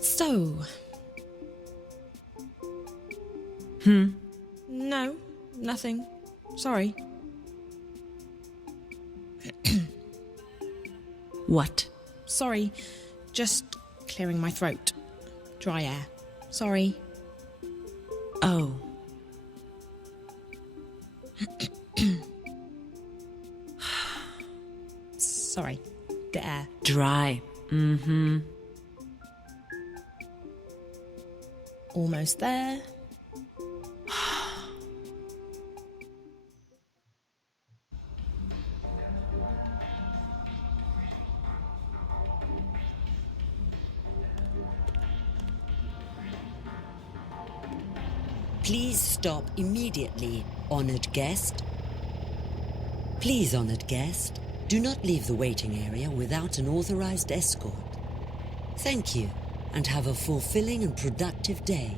So... No, nothing. Sorry. What? Sorry, just clearing my throat. Dry air. Sorry. Oh. Sorry, the air. Dry. Mm-hmm. Almost there. Please stop immediately, honored guest. Please, honored guest, do not leave the waiting area without an authorized escort. Thank you, and have a fulfilling and productive day.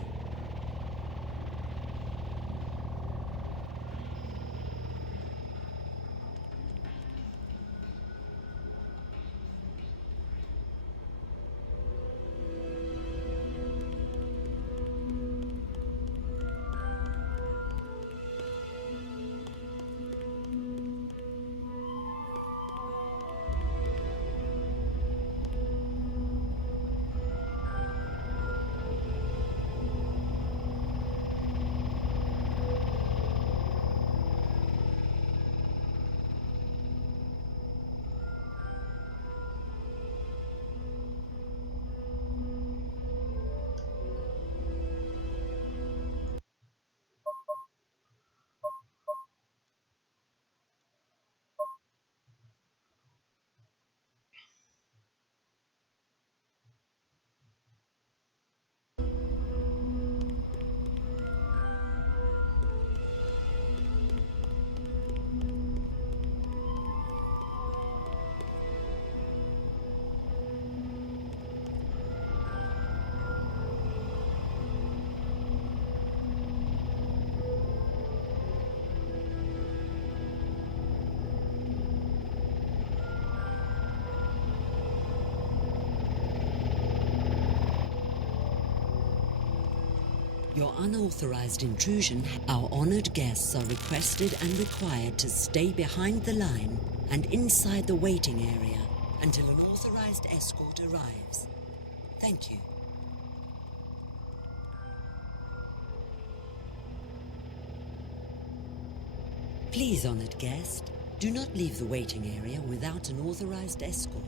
Your unauthorized intrusion. Our honored guests are requested and required to stay behind the line and inside the waiting area until an authorized escort arrives. Thank you. Please, honored guest, do not leave the waiting area without an authorized escort.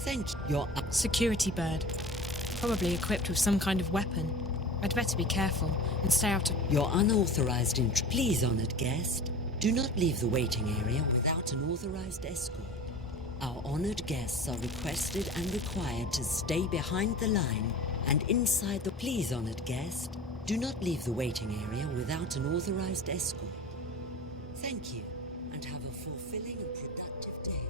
Thank you. Your security bird. Probably equipped with some kind of weapon. I'd better be careful and stay out of... Your unauthorized Please, honored guest, do not leave the waiting area without an authorized escort. Our honored guests are requested and required to stay behind the line and inside the... Please, honored guest, do not leave the waiting area without an authorized escort. Thank you, and have a fulfilling and productive day.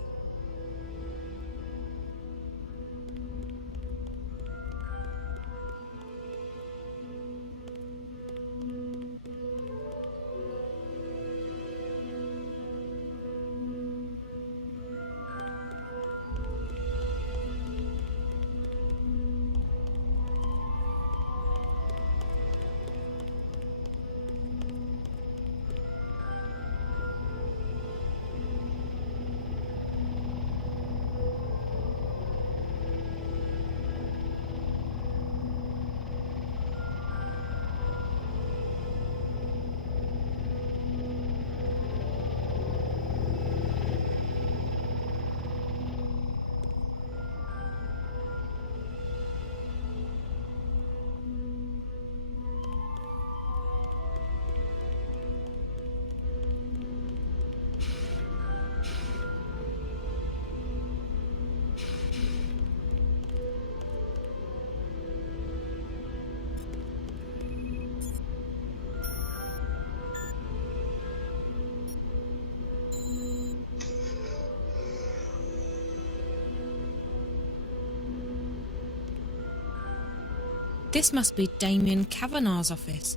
This must be Damien Kavanagh's office.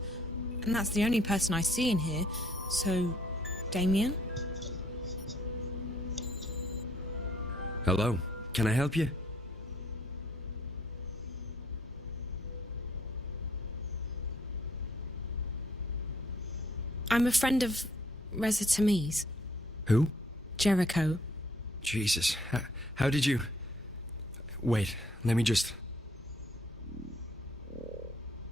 And that's the only person I see in here. So, Damien? Hello. Can I help you? I'm a friend of Reza Tamiz. Who? Jericho. Jesus. How did you... Wait, let me just...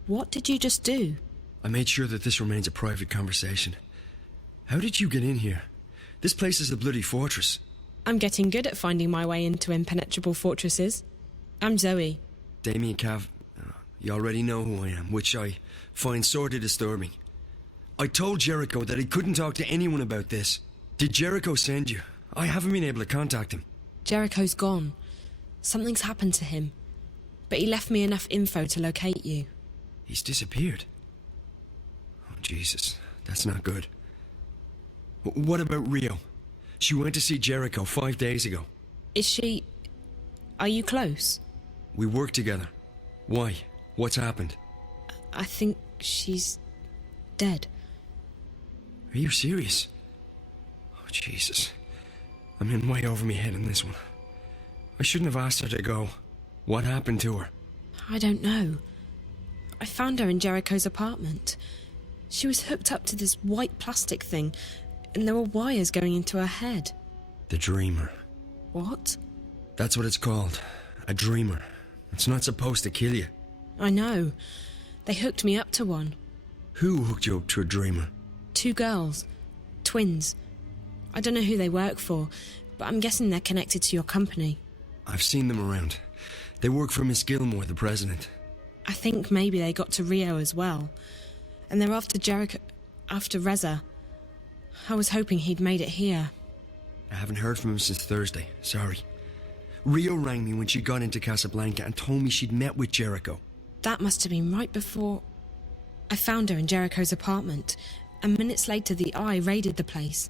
What did you just do? I made sure that this remains a private conversation. How did you get in here? This place is a bloody fortress. I'm getting good at finding my way into impenetrable fortresses. I'm Zoe. Damien Cav... You already know who I am, which I find sorely disturbing. I told Jericho that he couldn't talk to anyone about this. Did Jericho send you? I haven't been able to contact him. Jericho's gone. Something's happened to him. But he left me enough info to locate you. He's disappeared. Oh, Jesus. That's not good. What about Rio? She went to see Jericho 5 days ago. Is she... Are you close? We work together. Why? What's happened? I think she's... dead. Are you serious? Oh, Jesus. I'm in way over my head in this one. I shouldn't have asked her to go. What happened to her? I don't know. I found her in Jericho's apartment. She was hooked up to this white plastic thing, and there were wires going into her head. The Dreamer. What? That's what it's called. A Dreamer. It's not supposed to kill you. I know. They hooked me up to one. Who hooked you up to a Dreamer? 2 girls. Twins. I don't know who they work for, but I'm guessing they're connected to your company. I've seen them around. They work for Miss Gilmore, the president. I think maybe they got to Rio as well. And they're after Jericho... after Reza. I was hoping he'd made it here. I haven't heard from him since Thursday. Sorry. Rio rang me when she got into Casablanca and told me she'd met with Jericho. That must have been right before... I found her in Jericho's apartment, and minutes later the Eye raided the place.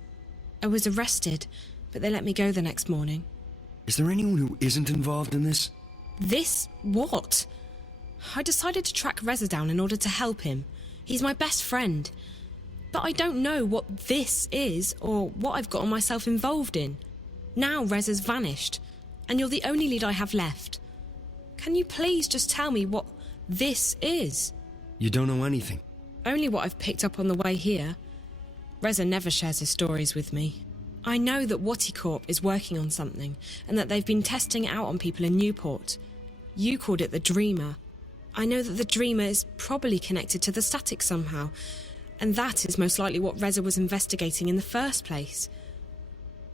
I was arrested, but they let me go the next morning. Is there anyone who isn't involved in this? This? What? I decided to track Reza down in order to help him. He's my best friend. But I don't know what this is, or what I've gotten myself involved in. Now Reza's vanished, and you're the only lead I have left. Can you please just tell me what this is? You don't know anything? Only what I've picked up on the way here. Reza never shares his stories with me. I know that Wati Corp is working on something, and that they've been testing it out on people in Newport. You called it the Dreamer. I know that the Dreamer is probably connected to the static somehow, and that is most likely what Reza was investigating in the first place.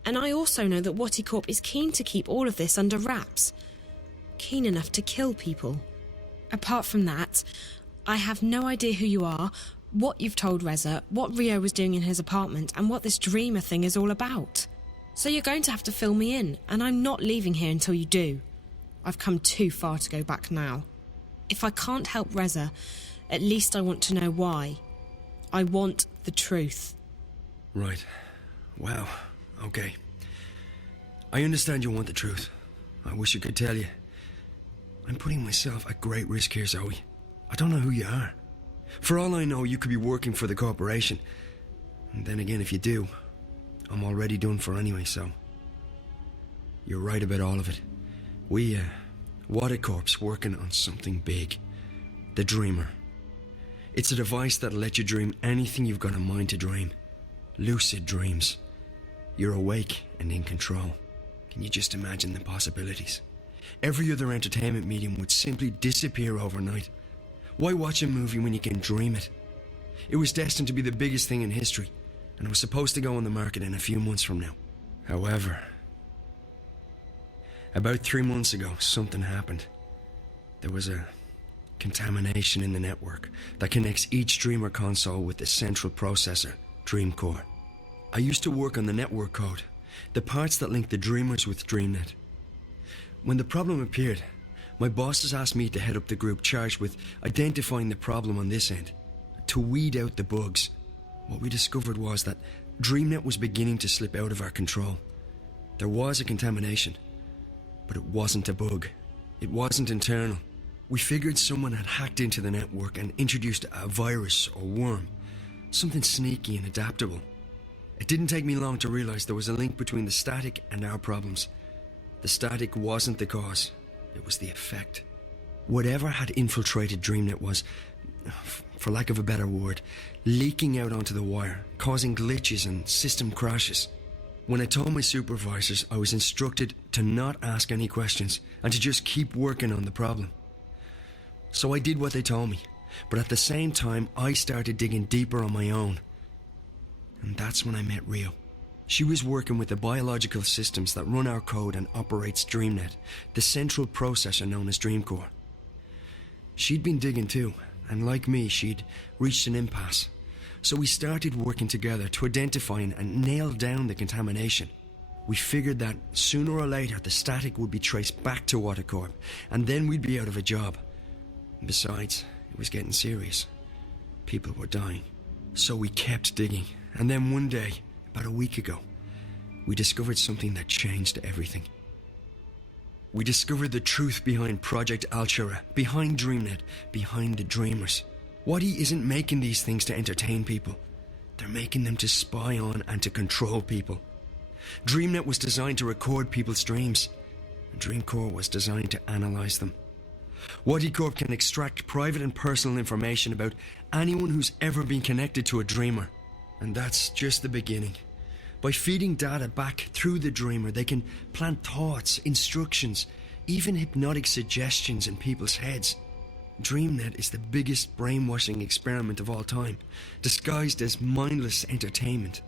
And I also know that Wati Corp is keen to keep all of this under wraps. Keen enough to kill people. Apart from that, I have no idea who you are, what you've told Reza, what Rio was doing in his apartment, and what this Dreamer thing is all about. So you're going to have to fill me in, and I'm not leaving here until you do. I've come too far to go back now. If I can't help Reza, at least I want to know why. I want the truth. Right. Wow. Okay. I understand you want the truth. I wish I could tell you. I'm putting myself at great risk here, Zoe. I don't know who you are. For all I know, you could be working for the corporation. And then again, if you do, I'm already done for anyway, so... You're right about all of it. We, Watercorp's working on something big. The Dreamer. It's a device that'll let you dream anything you've got a mind to dream. Lucid dreams. You're awake and in control. Can you just imagine the possibilities? Every other entertainment medium would simply disappear overnight. Why watch a movie when you can dream it? It was destined to be the biggest thing in history, and it was supposed to go on the market in a few months from now. However, about 3 months ago, something happened. There was a contamination in the network that connects each Dreamer console with the central processor, Dreamcore. I used to work on the network code, the parts that link the Dreamers with DreamNet. When the problem appeared, my bosses asked me to head up the group charged with identifying the problem on this end, to weed out the bugs. What we discovered was that DreamNet was beginning to slip out of our control. There was a contamination, but it wasn't a bug. It wasn't internal. We figured someone had hacked into the network and introduced a virus or worm, something sneaky and adaptable. It didn't take me long to realize there was a link between the static and our problems. The static wasn't the cause, it was the effect. Whatever had infiltrated DreamNet was, for lack of a better word, leaking out onto the wire, causing glitches and system crashes. When I told my supervisors, I was instructed to not ask any questions and to just keep working on the problem. So I did what they told me, but at the same time I started digging deeper on my own. And that's when I met Rio. She was working with the biological systems that run our code and operates DreamNet, the central processor known as Dreamcore. She'd been digging too, and like me, she'd reached an impasse. So we started working together to identify and nail down the contamination. We figured that sooner or later the static would be traced back to Watercorp, and then we'd be out of a job. Besides, it was getting serious. People were dying. So we kept digging, and then one day, about a week ago, we discovered something that changed everything. We discovered the truth behind Project Altura, behind DreamNet, behind the Dreamers. Wadi isn't making these things to entertain people. They're making them to spy on and to control people. DreamNet was designed to record people's dreams, and Dreamcore was designed to analyze them. Wadi Corp can extract private and personal information about anyone who's ever been connected to a Dreamer. And that's just the beginning. By feeding data back through the Dreamer, they can plant thoughts, instructions, even hypnotic suggestions in people's heads. DreamNet is the biggest brainwashing experiment of all time, disguised as mindless entertainment.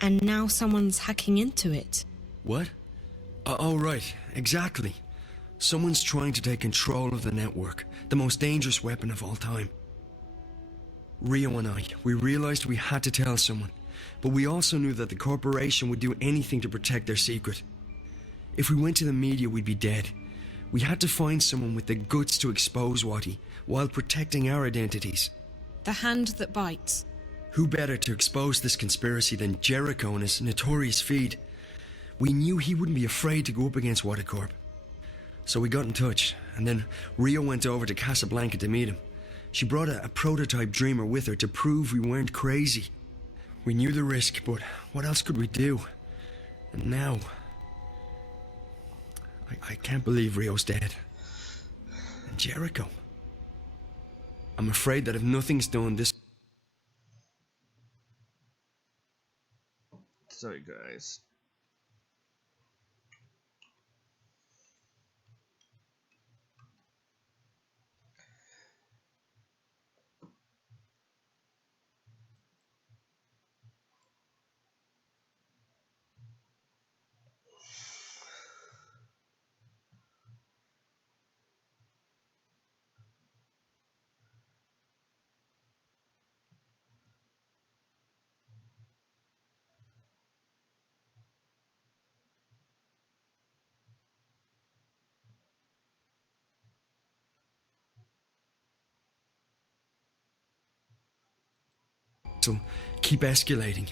And now someone's hacking into it. What? Oh, right, exactly. Someone's trying to take control of the network, the most dangerous weapon of all time. Rio and I, we realized we had to tell someone, but we also knew that the corporation would do anything to protect their secret. If we went to the media, we'd be dead. We had to find someone with the guts to expose Wati, while protecting our identities. The hand that bites. Who better to expose this conspiracy than Jericho and his notorious feed? We knew he wouldn't be afraid to go up against Watercorp. So we got in touch, and then Rio went over to Casablanca to meet him. She brought a prototype Dreamer with her to prove we weren't crazy. We knew the risk, but what else could we do? And now... I can't believe Rio's dead. And Jericho. I'm afraid that if nothing's done, this... Sorry, guys. will keep escalating.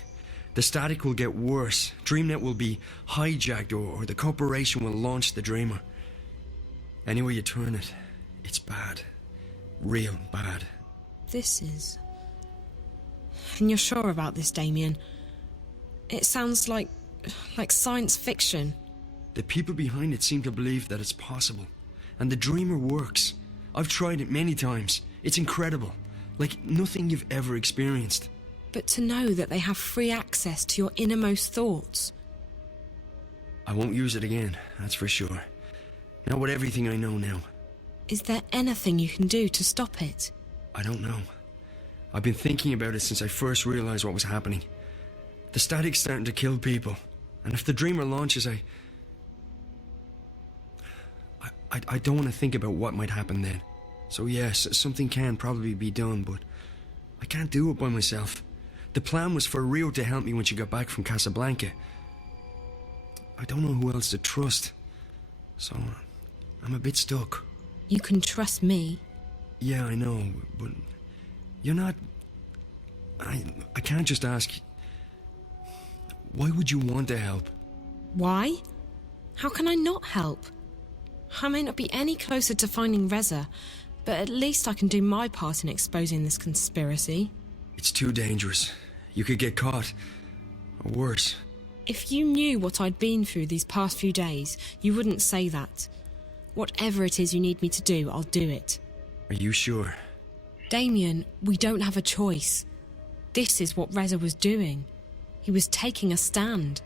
The static will get worse. DreamNet will be hijacked, or the corporation will launch the Dreamer. Anywhere you turn it, it's bad. Real bad. This is... And you're sure about this, Damien? It sounds like science fiction. The people behind it seem to believe that it's possible. And the Dreamer works. I've tried it many times. It's incredible. Like nothing you've ever experienced. But to know that they have free access to your innermost thoughts... I won't use it again, that's for sure. Not with everything I know now. Is there anything you can do to stop it? I don't know. I've been thinking about it since I first realized what was happening. The static's starting to kill people. And if the Dreamer launches, I don't want to think about what might happen then. So yes, something can probably be done, but I can't do it by myself. The plan was for Rio to help me when she got back from Casablanca. I don't know who else to trust. So I'm a bit stuck. You can trust me. Yeah, I know, but you're not... I can't just ask... Why would you want to help? Why? How can I not help? I may not be any closer to finding Reza, but at least I can do my part in exposing this conspiracy. It's too dangerous. You could get caught. Or worse. If you knew what I'd been through these past few days, you wouldn't say that. Whatever it is you need me to do, I'll do it. Are you sure? Damien, we don't have a choice. This is what Reza was doing. He was taking a stand.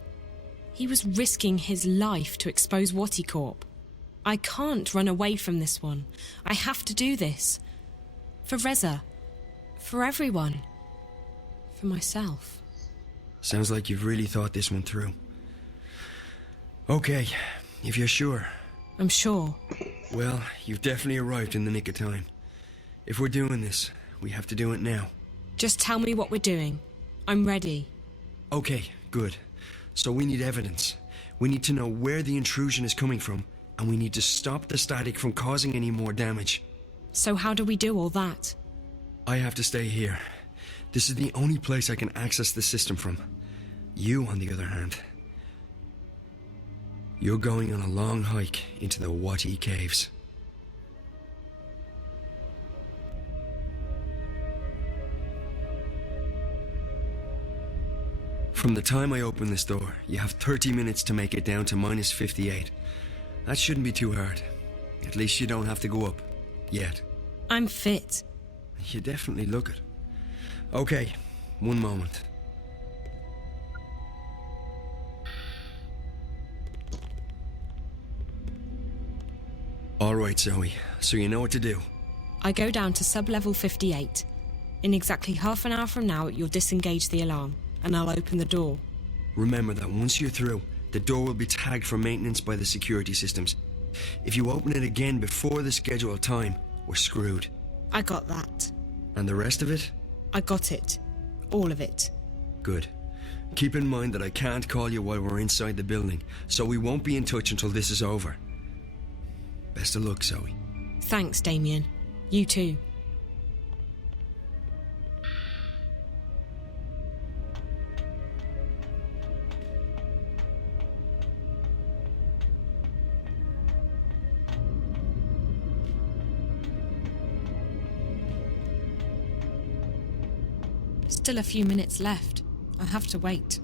He was risking his life to expose Wati Corp. I can't run away from this one. I have to do this. For Reza. For everyone. For myself. Sounds like you've really thought this one through. Okay, if you're sure. I'm sure. Well, you've definitely arrived in the nick of time. If we're doing this, we have to do it now. Just tell me what we're doing. I'm ready. Okay, good. So we need evidence. We need to know where the intrusion is coming from, and we need to stop the static from causing any more damage. So how do we do all that? I have to stay here. This is the only place I can access the system from. You, on the other hand, you're going on a long hike into the Wati Caves. From the time I open this door, you have 30 minutes to make it down to minus 58. That shouldn't be too hard. At least you don't have to go up. Yet. I'm fit. You definitely look it. Okay, one moment. Alright, Zoe, so you know what to do. I go down to sub-level 58. In exactly half an hour from now, you'll disengage the alarm, and I'll open the door. Remember that once you're through, the door will be tagged for maintenance by the security systems. If you open it again before the scheduled time, we're screwed. I got that. And the rest of it? I got it. All of it. Good. Keep in mind that I can't call you while we're inside the building, so we won't be in touch until this is over. Best of luck, Zoe. Thanks, Damien. You too. Still a few minutes left. I have to wait.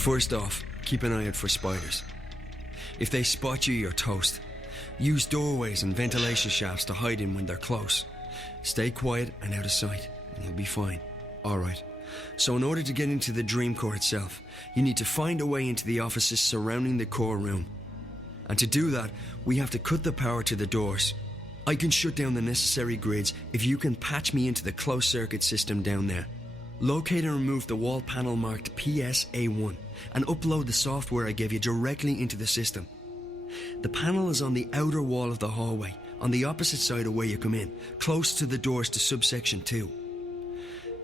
First off, keep an eye out for spiders. If they spot you, you're toast. Use doorways and ventilation shafts to hide in when they're close. Stay quiet and out of sight, and you'll be fine. Alright, so in order to get into the dream core itself, you need to find a way into the offices surrounding the core room. And to do that, we have to cut the power to the doors. I can shut down the necessary grids if you can patch me into the closed circuit system down there. Locate and remove the wall panel marked PSA1 and upload the software I gave you directly into the system. The panel is on the outer wall of the hallway, on the opposite side of where you come in, close to the doors to subsection 2.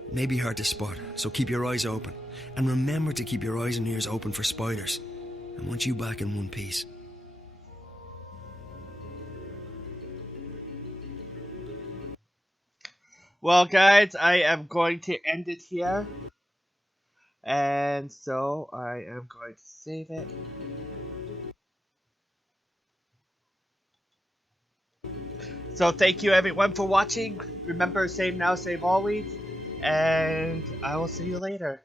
It may be hard to spot, so keep your eyes open. And remember to keep your eyes and ears open for spiders. I want you back in one piece. Well, guys, I am going to end it here. And so I am going to save it. So thank you everyone for watching. Remember, save now, save always. And I will see you later.